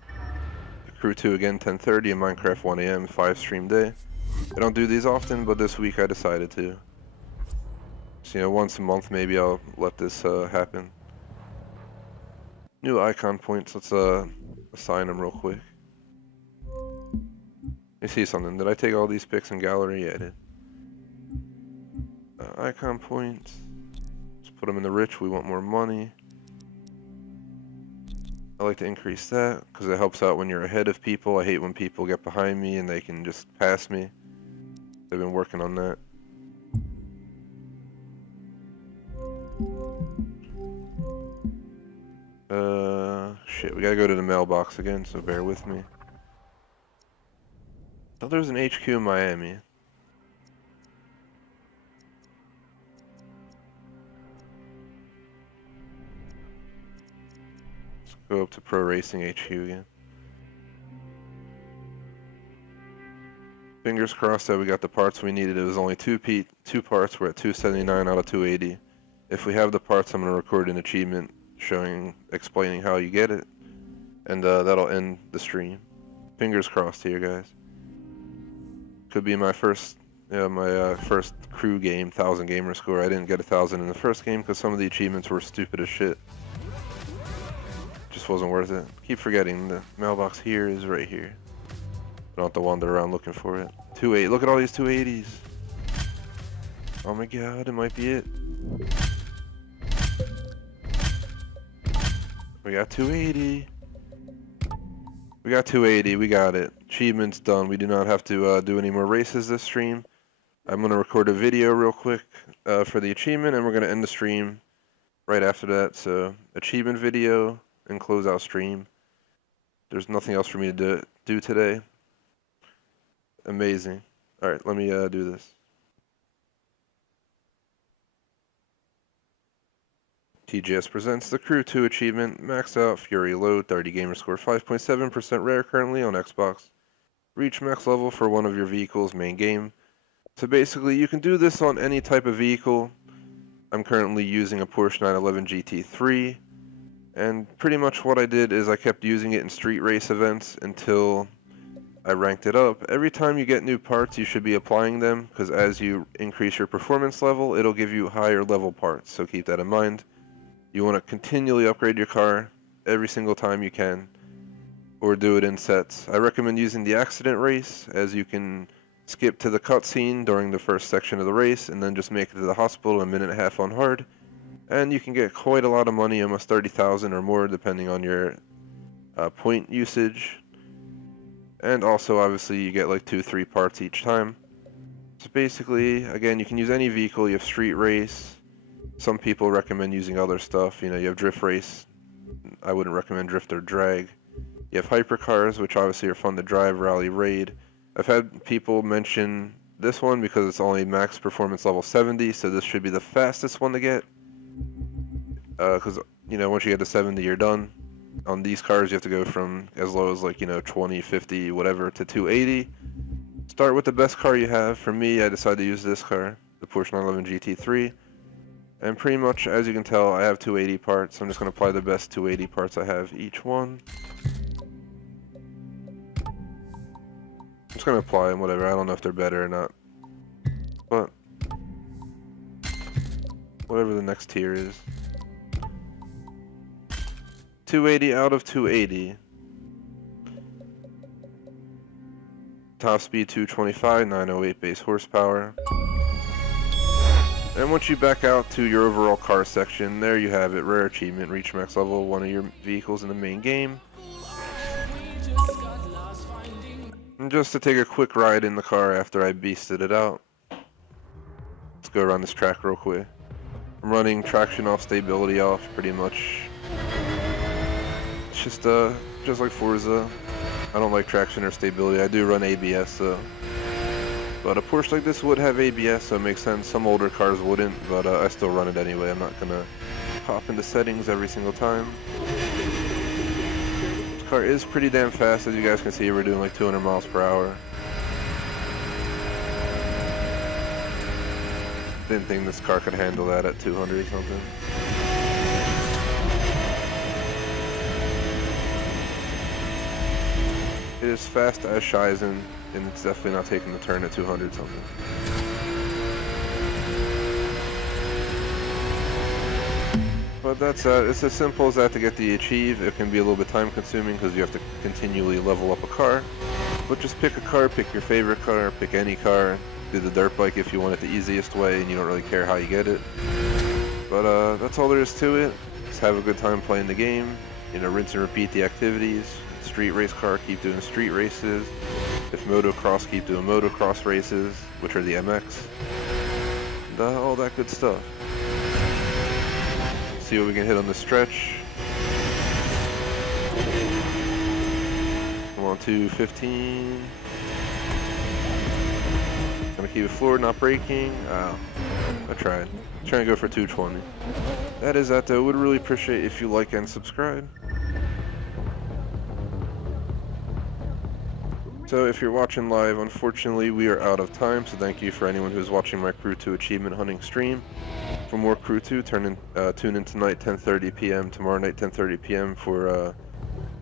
Crew 2 again 10:30, and Minecraft 1 a.m. 5 stream day. I don't do these often, but this week I decided to. So, you know, once a month maybe I'll let this happen. New icon points. Let's assign them real quick. Let me see something. Did I take all these pics in gallery? Yeah, I did. Icon points. Let's put them in the rich. We want more money. I like to increase that because it helps out when you're ahead of people. I hate when people get behind me and they can just pass me. I've been working on that. Shit, we gotta go to the mailbox again, so bear with me. Oh, there's an HQ in Miami. Let's go up to Pro Racing HQ again. Fingers crossed that we got the parts we needed. It was only two parts. We're at 279 out of 280. If we have the parts, I'm gonna record an achievement explaining how you get it, and that'll end the stream. Fingers crossed here, guys. Could be my first crew game, 1,000 gamer score. I didn't get 1,000 in the first game because some of the achievements were stupid as shit. Just wasn't worth it. Keep forgetting the mailbox here is right here. I don't have to wander around looking for it. 280. Look at all these 280s. Oh my god, it might be it. We got 280. We got 280. We got it. Achievement's done. We do not have to do any more races this stream. I'm going to record a video real quick for the achievement, and we're going to end the stream right after that. So, achievement video and close out stream. There's nothing else for me to do today. Amazing. Alright, let me do this. TGS presents the Crew 2 achievement, maxed out Fury Load, 30 gamer score, 5.7% rare currently on Xbox. Reach max level for one of your vehicles main game. So basically you can do this on any type of vehicle. I'm currently using a Porsche 911 GT3, and pretty much what I did is I kept using it in street race events until I ranked it up. Every time you get new parts, you should be applying them, because as you increase your performance level, it'll give you higher level parts, so keep that in mind. You want to continually upgrade your car every single time you can, or do it in sets. I recommend using the accident race, as you can skip to the cutscene during the first section of the race, and then just make it to the hospital in a minute and a half on hard. And you can get quite a lot of money, almost 30,000 or more, depending on your point usage. And also, obviously, you get like 2-3 parts each time. So basically, again, you can use any vehicle. You have street race. Some people recommend using other stuff. You know, you have drift race. I wouldn't recommend drift or drag. You have hypercars, which obviously are fun to drive, rally, raid. I've had people mention this one because it's only max performance level 70, so this should be the fastest one to get. Because, you know, once you get to 70, you're done. On these cars, you have to go from as low as, like, you know, 20, 50, whatever, to 280. Start with the best car you have. For me, I decided to use this car, the Porsche 911 GT3. And pretty much, as you can tell, I have 280 parts. I'm just going to apply the best 280 parts I have each one. I'm just going to apply them, whatever. I don't know if they're better or not. But whatever the next tier is. 280 out of 280. Top speed 225, 908 base horsepower. And once you back out to your overall car section, there you have it. Rare achievement, reach max level, one of your vehicles in the main game. And just to take a quick ride in the car after I beasted it out. Let's go around this track real quick. I'm running traction off, stability off, pretty much. It's just like Forza. I don't like traction or stability. I do run ABS, so. But a Porsche like this would have ABS, so it makes sense. Some older cars wouldn't, but I still run it anyway. I'm not gonna pop into settings every single time. This car is pretty damn fast, as you guys can see. We're doing like 200 miles per hour. Didn't think this car could handle that at 200 or something. It is fast as Shizen, and it's definitely not taking the turn at 200 something. But that's it's as simple as that to get the achieve. It can be a little bit time consuming because you have to continually level up a car. But just pick a car, pick your favorite car, pick any car. Do the dirt bike if you want it the easiest way and you don't really care how you get it. But that's all there is to it. Just have a good time playing the game. You know, rinse and repeat the activities. Street race car, keep doing street races. If motocross, keep doing motocross races, which are the MX. And all that good stuff. See what we can hit on the stretch. Come on, 215. Gonna keep it forward, not braking. I tried. Trying to go for 220. That is that though. Would really appreciate if you like and subscribe. So if you're watching live, unfortunately we are out of time, so thank you for anyone who's watching my Crew 2 achievement hunting stream. For more Crew 2, tune in tonight 10:30 p.m. tomorrow night 10:30 p.m. for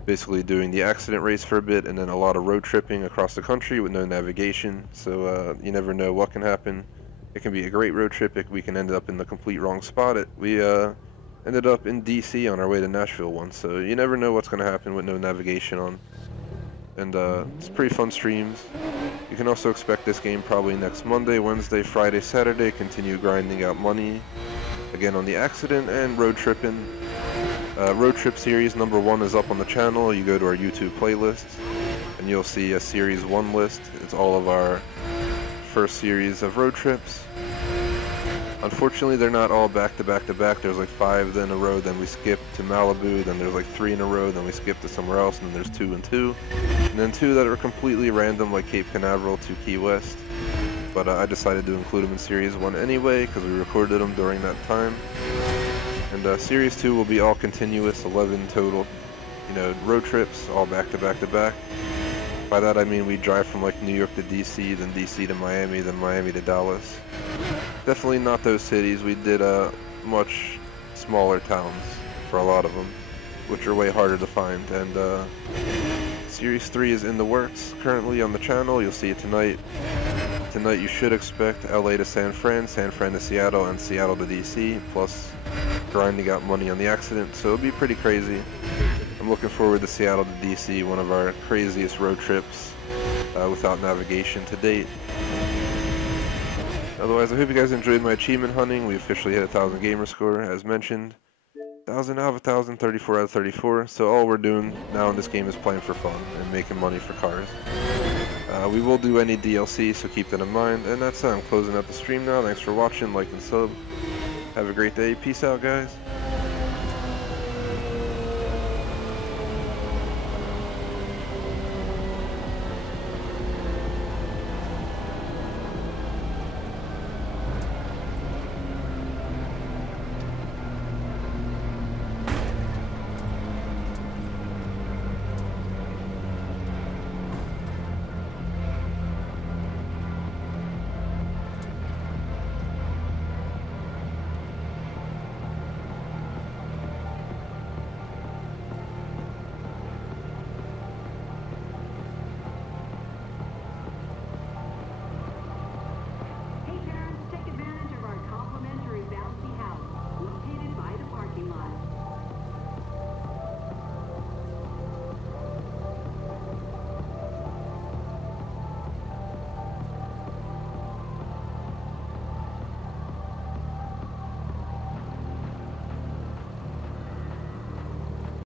basically doing the accident race for a bit, and then a lot of road tripping across the country with no navigation, so you never know what can happen. It can be a great road trip, we can end up in the complete wrong spot. We ended up in DC on our way to Nashville once, so you never know what's going to happen with no navigation on. And it's pretty fun streams. You can also expect this game probably next Monday, Wednesday, Friday, Saturday. Continue grinding out money again on the accident and road tripping. Road trip series number 1 is up on the channel. You go to our YouTube playlist and you'll see a series 1 list. It's all of our first series of road trips. Unfortunately, they're not all back to back to back. There's like 5 in a row, then we skip to Malibu, then there's like 3 in a row, then we skip to somewhere else, and then there's 2 and 2. And then 2 that are completely random, like Cape Canaveral to Key West. But I decided to include them in Series 1 anyway, because we recorded them during that time. And Series 2 will be all continuous, 11 total, you know, road trips, all back to back to back. By that I mean we drive from like New York to DC, then DC to Miami, then Miami to Dallas. Definitely not those cities. We did much smaller towns for a lot of them, which are way harder to find. And Series 3 is in the works currently on the channel. You'll see it tonight. Tonight you should expect LA to San Fran, San Fran to Seattle, and Seattle to DC, plus grinding out money on the accident, so it'll be pretty crazy. I'm looking forward to Seattle to DC, one of our craziest road trips without navigation to date. Otherwise, I hope you guys enjoyed my achievement hunting. We officially hit 1,000 gamer score, as mentioned. 1,000 out of 1,000, 34 out of 34. So all we're doing now in this game is playing for fun and making money for cars. We will do any DLC, so keep that in mind. And that's it. I'm closing out the stream now. Thanks for watching, like and sub. Have a great day. Peace out, guys.